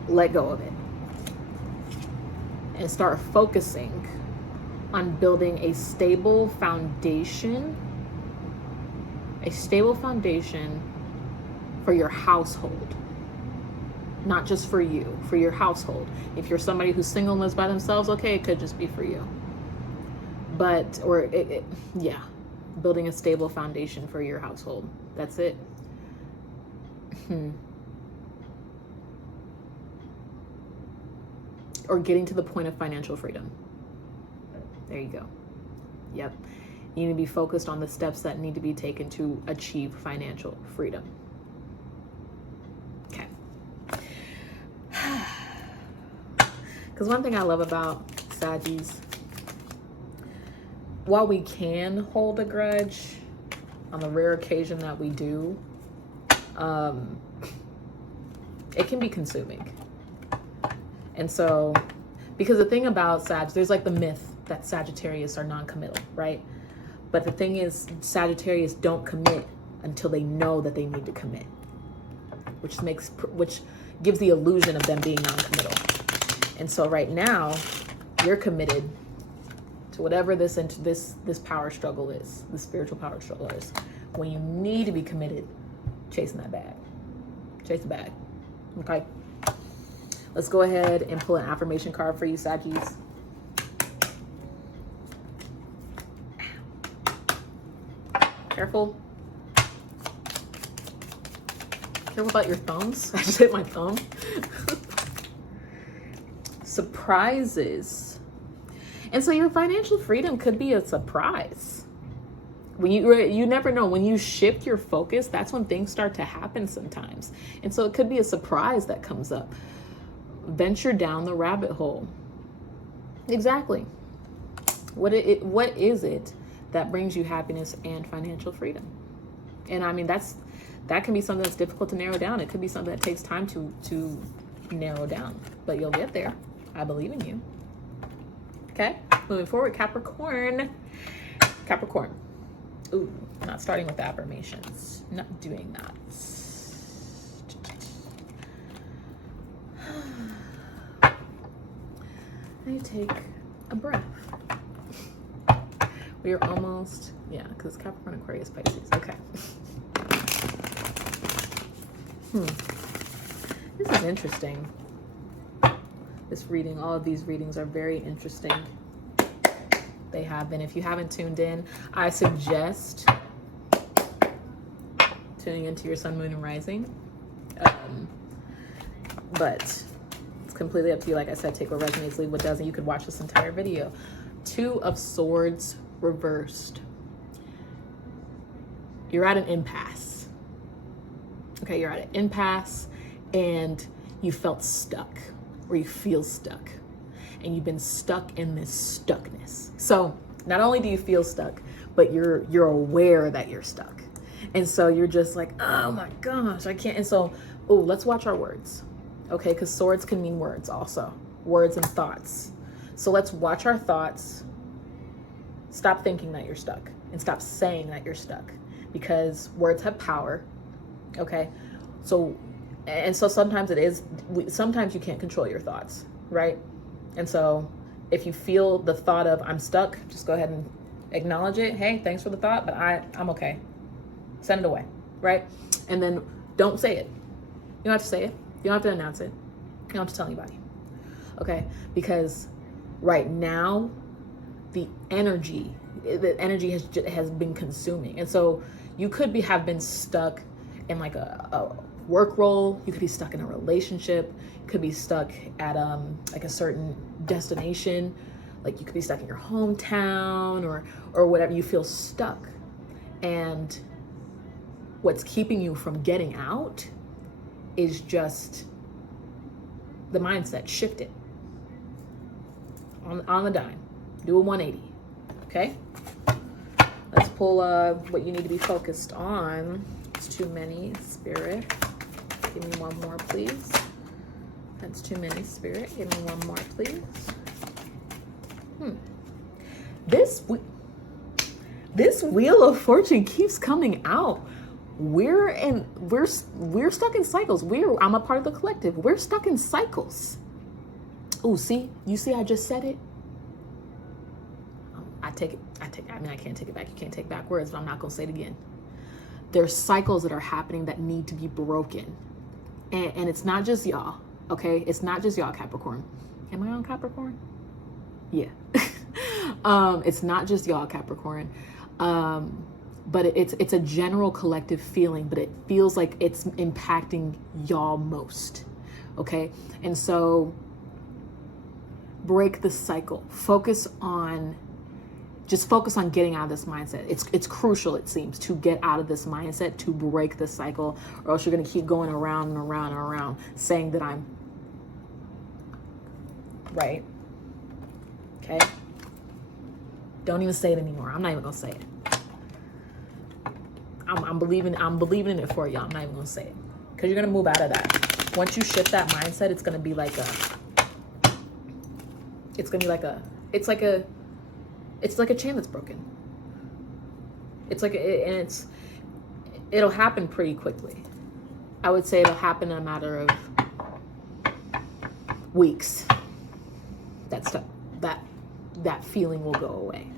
let go of it. And start focusing on building a stable foundation. A stable foundation for your household. Not just for you, for your household. If you're somebody who's single and lives by themselves, okay, it could just be for you. But, building a stable foundation for your household. That's it. Or getting to the point of financial freedom. There you go. Yep. You need to be focused on the steps that need to be taken to achieve financial freedom. Okay. Because one thing I love about Saggies while we can hold a grudge, on the rare occasion that we do, it can be consuming. And so, because the thing about Sag, there's like the myth that Sagittarius are non-committal, right? But the thing is, Sagittarius don't commit until they know that they need to commit, which gives the illusion of them being non-committal. And so right now, you're committed to whatever this power struggle is, the spiritual power struggle is. When you need to be committed, chasing that bag. Chase the bag. Okay? Let's go ahead and pull an affirmation card for you, Saggies. Careful. Careful about your thumbs. I just hit my thumb. Surprises. And so your financial freedom could be a surprise. When you never know, when you shift your focus, that's when things start to happen sometimes. And so it could be a surprise that comes up. Venture down the rabbit hole. Exactly. What is it that brings you happiness and financial freedom? And I mean, that can be something that's difficult to narrow down. It could be something that takes time to narrow down, but you'll get there. I believe in you. Okay, moving forward, Capricorn. Capricorn. Ooh, not starting with affirmations. Not doing that. I take a breath. We are almost, yeah, because Capricorn, Aquarius, Pisces. Okay. This is interesting. This reading, all of these readings are very interesting. They have been. If you haven't tuned in, I suggest tuning into your sun, moon, and rising. But it's completely up to you. Like I said, take what resonates, leave what doesn't. You could watch this entire video. Two of Swords reversed. You're at an impasse. Okay, you're at an impasse and you felt stuck, or you feel stuck, and you've been stuck in this stuckness. So not only do you feel stuck, but you're aware that you're stuck. And so you're just like, oh my gosh, I can't. And so, let's watch our words. Okay, because swords can mean words also. Words and thoughts. So let's watch our thoughts. Stop thinking that you're stuck and stop saying that you're stuck, because words have power. Okay, so sometimes sometimes you can't control your thoughts, right? And so if you feel the thought of I'm stuck, just go ahead and acknowledge it. Hey, thanks for the thought, but I'm okay. Send it away, right? And then don't say it. You don't have to say it. You don't have to announce it. You don't have to tell anybody. Okay, because right now the energy has been consuming, and so you could have been stuck in like a work role. You could be stuck in a relationship. You could be stuck at like a certain destination. Like you could be stuck in your hometown or whatever. You feel stuck, and what's keeping you from getting out is just the mindset. Shift it on the dime. Do a 180. Okay, let's pull what you need to be focused on. It's too many, Spirit. Give me one more, please. That's too many, Spirit. Give me one more, please. This Wheel of Fortune keeps coming out. We're stuck in cycles. I'm a part of the collective. We're stuck in cycles. Oh, see, I just said it. I mean, I can't take it back. You can't take back words, but I'm not gonna say it again. There's cycles that are happening that need to be broken. And it's not just y'all, okay? It's not just y'all, Capricorn. Am I on Capricorn? Yeah. It's not just y'all, Capricorn. But it's a general collective feeling, but it feels like it's impacting y'all most, okay? And so break the cycle. Focus on getting out of this mindset. It's crucial, it seems, to get out of this mindset, to break the cycle, or else you're going to keep going around and around and around saying that I'm right. Okay. Don't even say it anymore. I'm not even gonna say it. I'm believing in it for y'all. I'm not even gonna say it. Because you're gonna move out of that. Once you shift that mindset, it's gonna be like a chain that's broken. It'll happen pretty quickly. I would say it'll happen in a matter of weeks. That feeling will go away.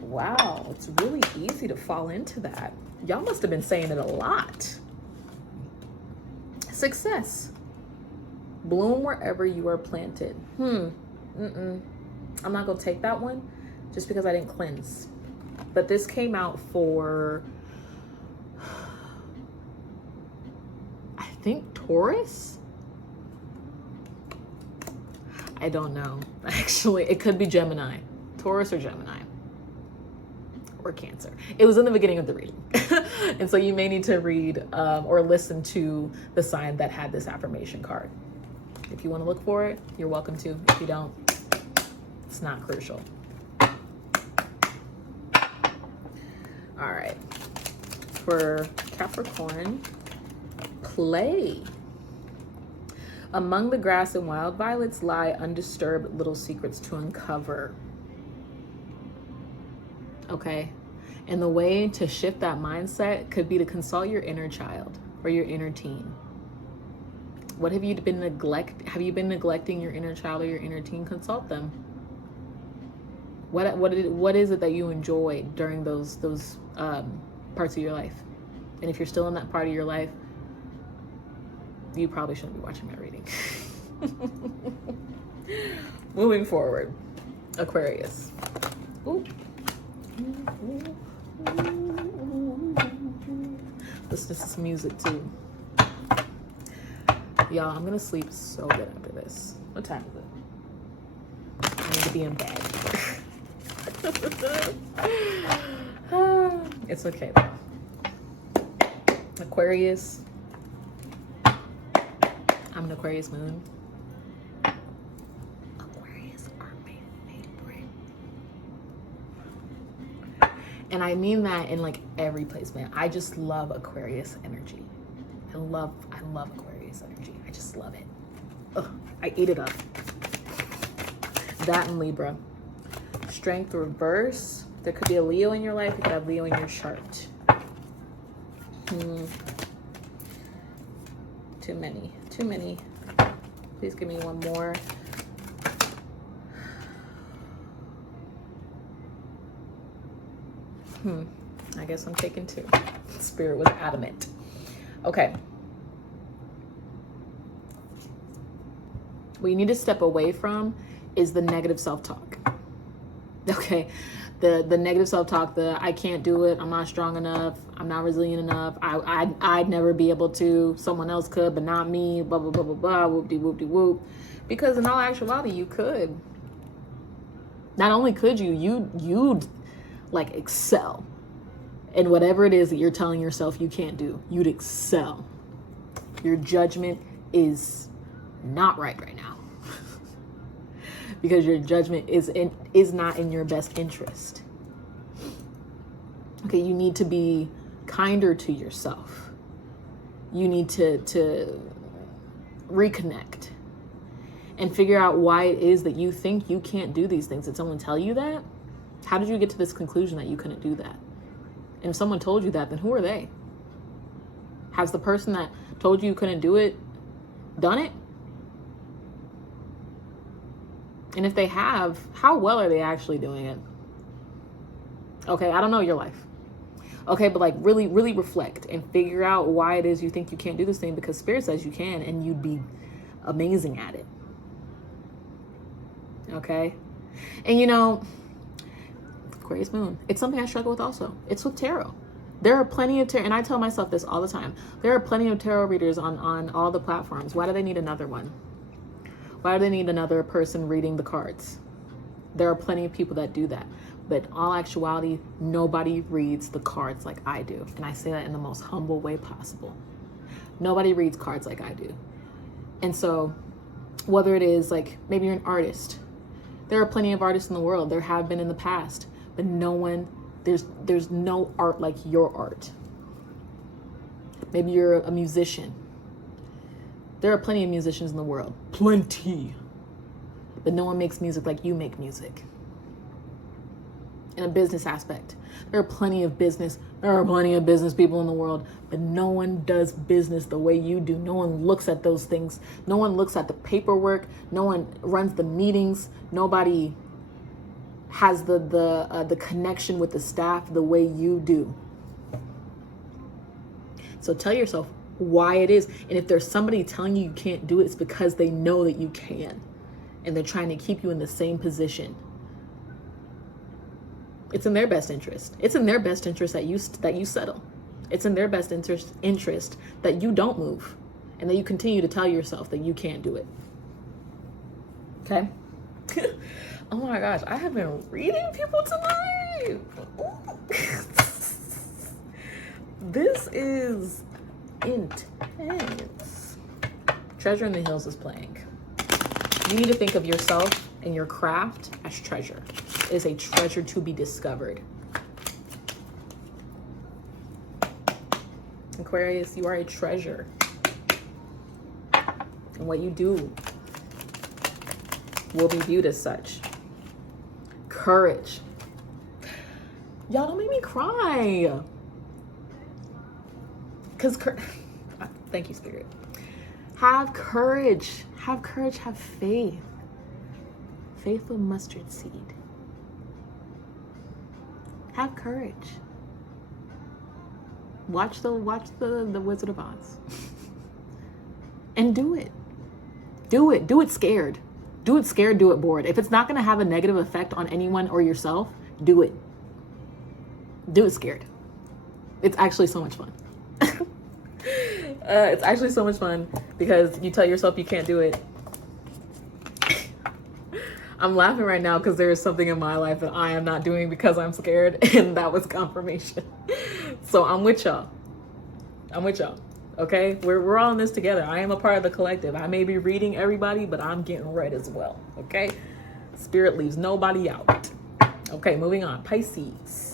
Wow, it's really easy to fall into that. Y'all must have been saying it a lot. Success. Bloom wherever you are planted. I'm not gonna take that one just because I didn't cleanse. But this came out for, I think, Taurus? I don't know. Actually, it could be Gemini. Taurus or Gemini. Or Cancer. It was in the beginning of the reading. And so you may need to read or listen to the sign that had this affirmation card. If you want to look for it, you're welcome to. If you don't, it's not crucial. All right. For Capricorn, play. Among the grass and wild violets lie undisturbed little secrets to uncover. Okay. And the way to shift that mindset could be to consult your inner child or your inner teen. What have you been neglecting your inner child or your inner teen? Consult them. What is it that you enjoy during those parts of your life? And if you're still in that part of your life, you probably shouldn't be watching my reading. Moving forward, Aquarius. Ooh. Listen to some music too. Y'all, I'm gonna sleep so good after this. What time is it? I need to be in bed. It's okay though. Aquarius. I'm an Aquarius moon. Aquarius are my favorite. And I mean that in like every placement. I just love Aquarius energy. I love Aquarius energy. I just love it. Ugh, I eat it up. That and Libra. Strength reverse. There could be a Leo in your life. You could have Leo in your chart. Too many. Please give me one more. I guess I'm taking two. Spirit was adamant. Okay. What you need to step away from is the negative self-talk. Okay. The negative self-talk, the I can't do it, I'm not strong enough, I'm not resilient enough, I'd never be able to, someone else could, but not me, blah, blah, blah, blah, blah, whoop-de-whoop-de-whoop. Because in all actuality, you could. Not only could you'd like excel in whatever it is that you're telling yourself you can't do. You'd excel. Your judgment is not right now. Because your judgment is not in your best interest. Okay, you need to be kinder to yourself. You need to reconnect and figure out why it is that you think you can't do these things. Did someone tell you that? How did you get to this conclusion that you couldn't do that? And if someone told you that, then who are they? Has the person that told you couldn't do it done it? And if they have, how well are they actually doing it? Okay, I don't know your life. Okay, but like really, really reflect and figure out why it is you think you can't do this thing, because Spirit says you can and you'd be amazing at it. Okay? And you know, Aquarius moon, it's something I struggle with also. It's with tarot. There are plenty of tarot, and I tell myself this all the time. There are plenty of tarot readers on all the platforms. Why do they need another one? Why do they need another person reading the cards? There are plenty of people that do that. But in all actuality, nobody reads the cards like I do. And I say that in the most humble way possible. Nobody reads cards like I do. And so whether it is like, maybe you're an artist, There are plenty of artists in the world. There have been in the past, but no one, there's no art like your art. Maybe you're a musician. There are plenty of musicians in the world. Plenty. But no one makes music like you make music. In a business aspect, there are plenty of business people in the world, but no one does business the way you do. No one looks at those things. No one looks at the paperwork. No one runs the meetings. Nobody has the connection with the staff the way you do. So tell yourself why it is. And if there's somebody telling you can't do it, it's because they know that you can. And they're trying to keep you in the same position. It's in their best interest. It's in their best interest that you settle. It's in their best interest that you don't move and that you continue to tell yourself that you can't do it. Okay? Oh my gosh, I have been reading people tonight. This is intense. Treasure in the Hills is playing. You need to think of yourself and your craft as treasure. It is a treasure to be discovered. Aquarius, you are a treasure. And what you do will be viewed as such. Courage. Y'all don't make me cry. Because, thank you, Spirit. Have courage. Have courage. Have faith. Faith of mustard seed. Have courage. Watch the Wizard of Oz. And do it. Do it. Do it scared. Do it scared, do it bored. If it's not going to have a negative effect on anyone or yourself, do it. Do it scared. It's actually so much fun. It's actually so much fun because you tell yourself you can't do it. I'm laughing right now because there is something in my life that I am not doing because I'm scared, and that was confirmation. So I'm with y'all. I'm with y'all. Okay, we're all in this together. I am a part of the collective. I may be reading everybody, but I'm getting read as well. Okay, Spirit leaves nobody out. Okay, moving on. Pisces.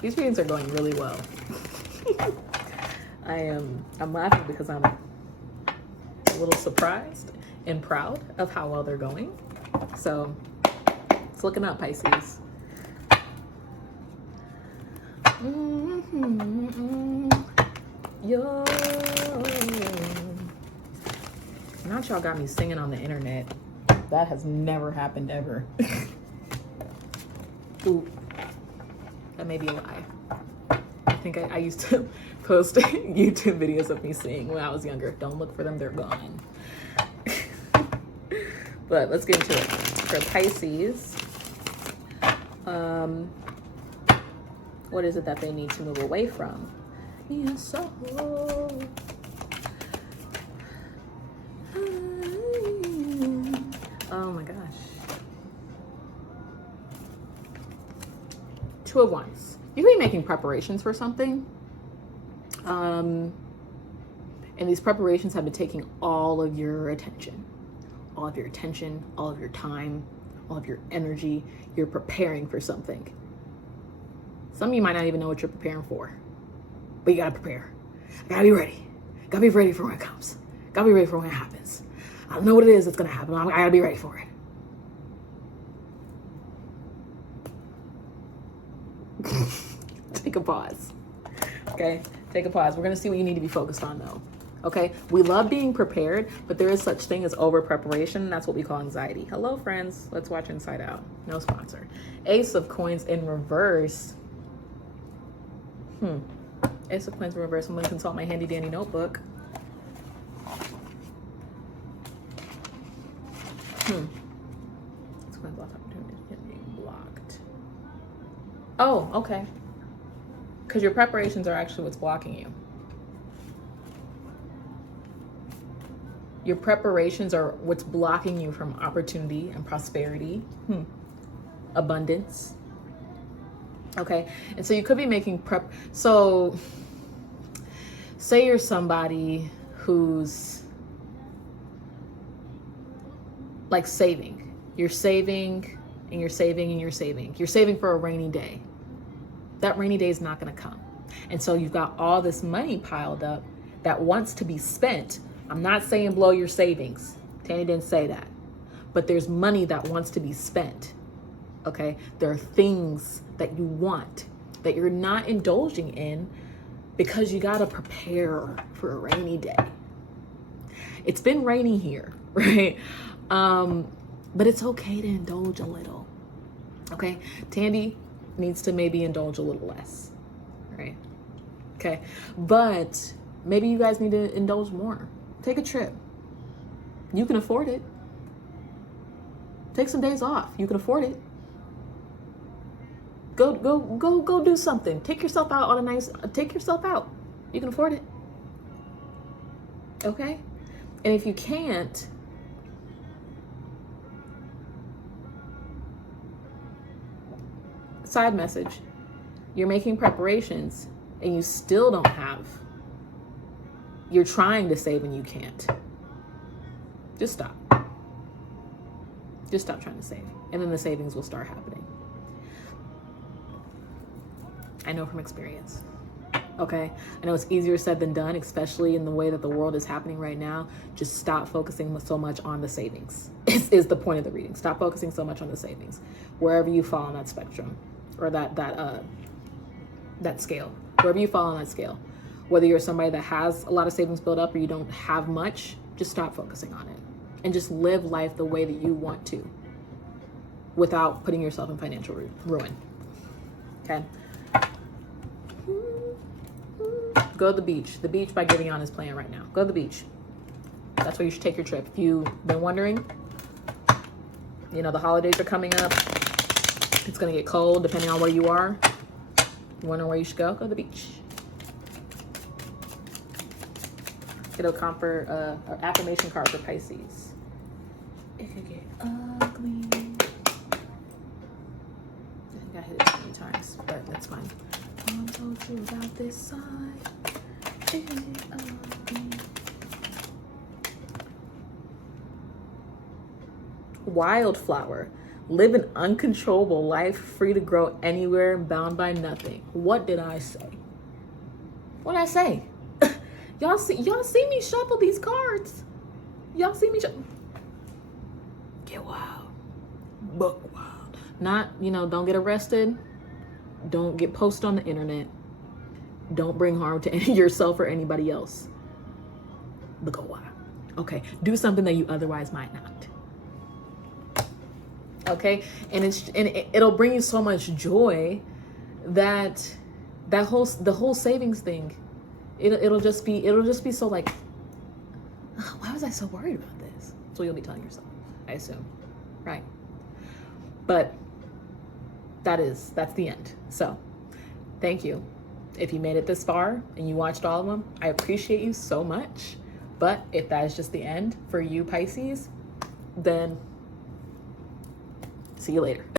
These readings are going really well. I'm laughing because I'm a little surprised and proud of how well they're going. So it's looking up, Pisces. Yo. Now y'all got me singing on the internet. That has never happened ever. Ooh, that may be a lie. I think I used to post YouTube videos of me singing when I was younger. Don't look for them, they're gone. But let's get into it. For Pisces, what is it that they need to move away from? Yes, oh my gosh. Two of Wands. You could be making preparations for something. And these preparations have been taking all of your attention. All of your attention, all of your time, all of your energy. You're preparing for something. Some of you might not even know what you're preparing for. But you gotta prepare. Gotta be ready. Gotta be ready for when it comes. Gotta be ready for when it happens. I don't know what it is that's gonna happen. I gotta be ready for it. Take a pause. Okay? Take a pause. We're gonna see what you need to be focused on though. Okay? We love being prepared, but there is such thing as over preparation. That's what we call anxiety. Hello, friends. Let's watch Inside Out. No sponsor. Ace of Coins in reverse. Ace of Coins in reverse. I'm gonna consult my handy dandy notebook. It's going to block opportunity getting blocked. Oh, okay. Because your preparations are actually what's blocking you. Your preparations are what's blocking you from opportunity and prosperity, abundance. Okay, and so you could be making prep. So say you're somebody who's like saving. You're saving and you're saving and you're saving. You're saving for a rainy day. That rainy day is not going to come. And so you've got all this money piled up that wants to be spent. I'm not saying blow your savings. Tanny didn't say that. But there's money that wants to be spent. Okay? There are things that you want that you're not indulging in because you got to prepare for a rainy day. It's been rainy here, right? But it's okay to indulge a little. Okay? Tandy needs to maybe indulge a little less, right? Okay, but maybe you guys need to indulge more. Take a trip. You can afford it. Take some days off. You can afford it. Go do something. Take yourself out on a nice, take yourself out. You can afford it. Okay? And if you can't, side message, you're making preparations and you still don't have, you're trying to save and you can't. Just stop. Just stop trying to save. And then the savings will start happening. I know from experience. Okay? I know it's easier said than done, especially in the way that the world is happening right now. Just stop focusing so much on the savings is the point of the reading. Stop focusing so much on the savings, wherever you fall on that spectrum or that scale, wherever you fall on that scale. Whether you're somebody that has a lot of savings built up or you don't have much, just stop focusing on it and just live life the way that you want to without putting yourself in financial ruin. Okay? Go to the beach. The beach by Gideon is playing right now. Go to the beach. That's where you should take your trip. If you've been wondering, you know, the holidays are coming up. It's going to get cold depending on where you are. You wondering where you should go? Go to the beach. Get a affirmation card for Pisces. It could get ugly. I think I hit it 20 times, but that's fine. I'm told you about this side. It could get ugly. Wildflower. Live an uncontrollable life, free to grow anywhere, bound by nothing. What did I say? What did I say? Y'all see me shuffle these cards. Y'all see me get wild. Book wild. Not, don't get arrested. Don't get posted on the internet. Don't bring harm to yourself or anybody else. But go wild. Okay. Do something that you otherwise might not. Okay, and it'll bring you so much joy that the whole savings thing, it'll just be so like, why was I so worried about this? That's what you'll be telling yourself, I assume, right? But that's the end. So, thank you. If you made it this far and you watched all of them, I appreciate you so much. But if that is just the end for you, Pisces, then see you later.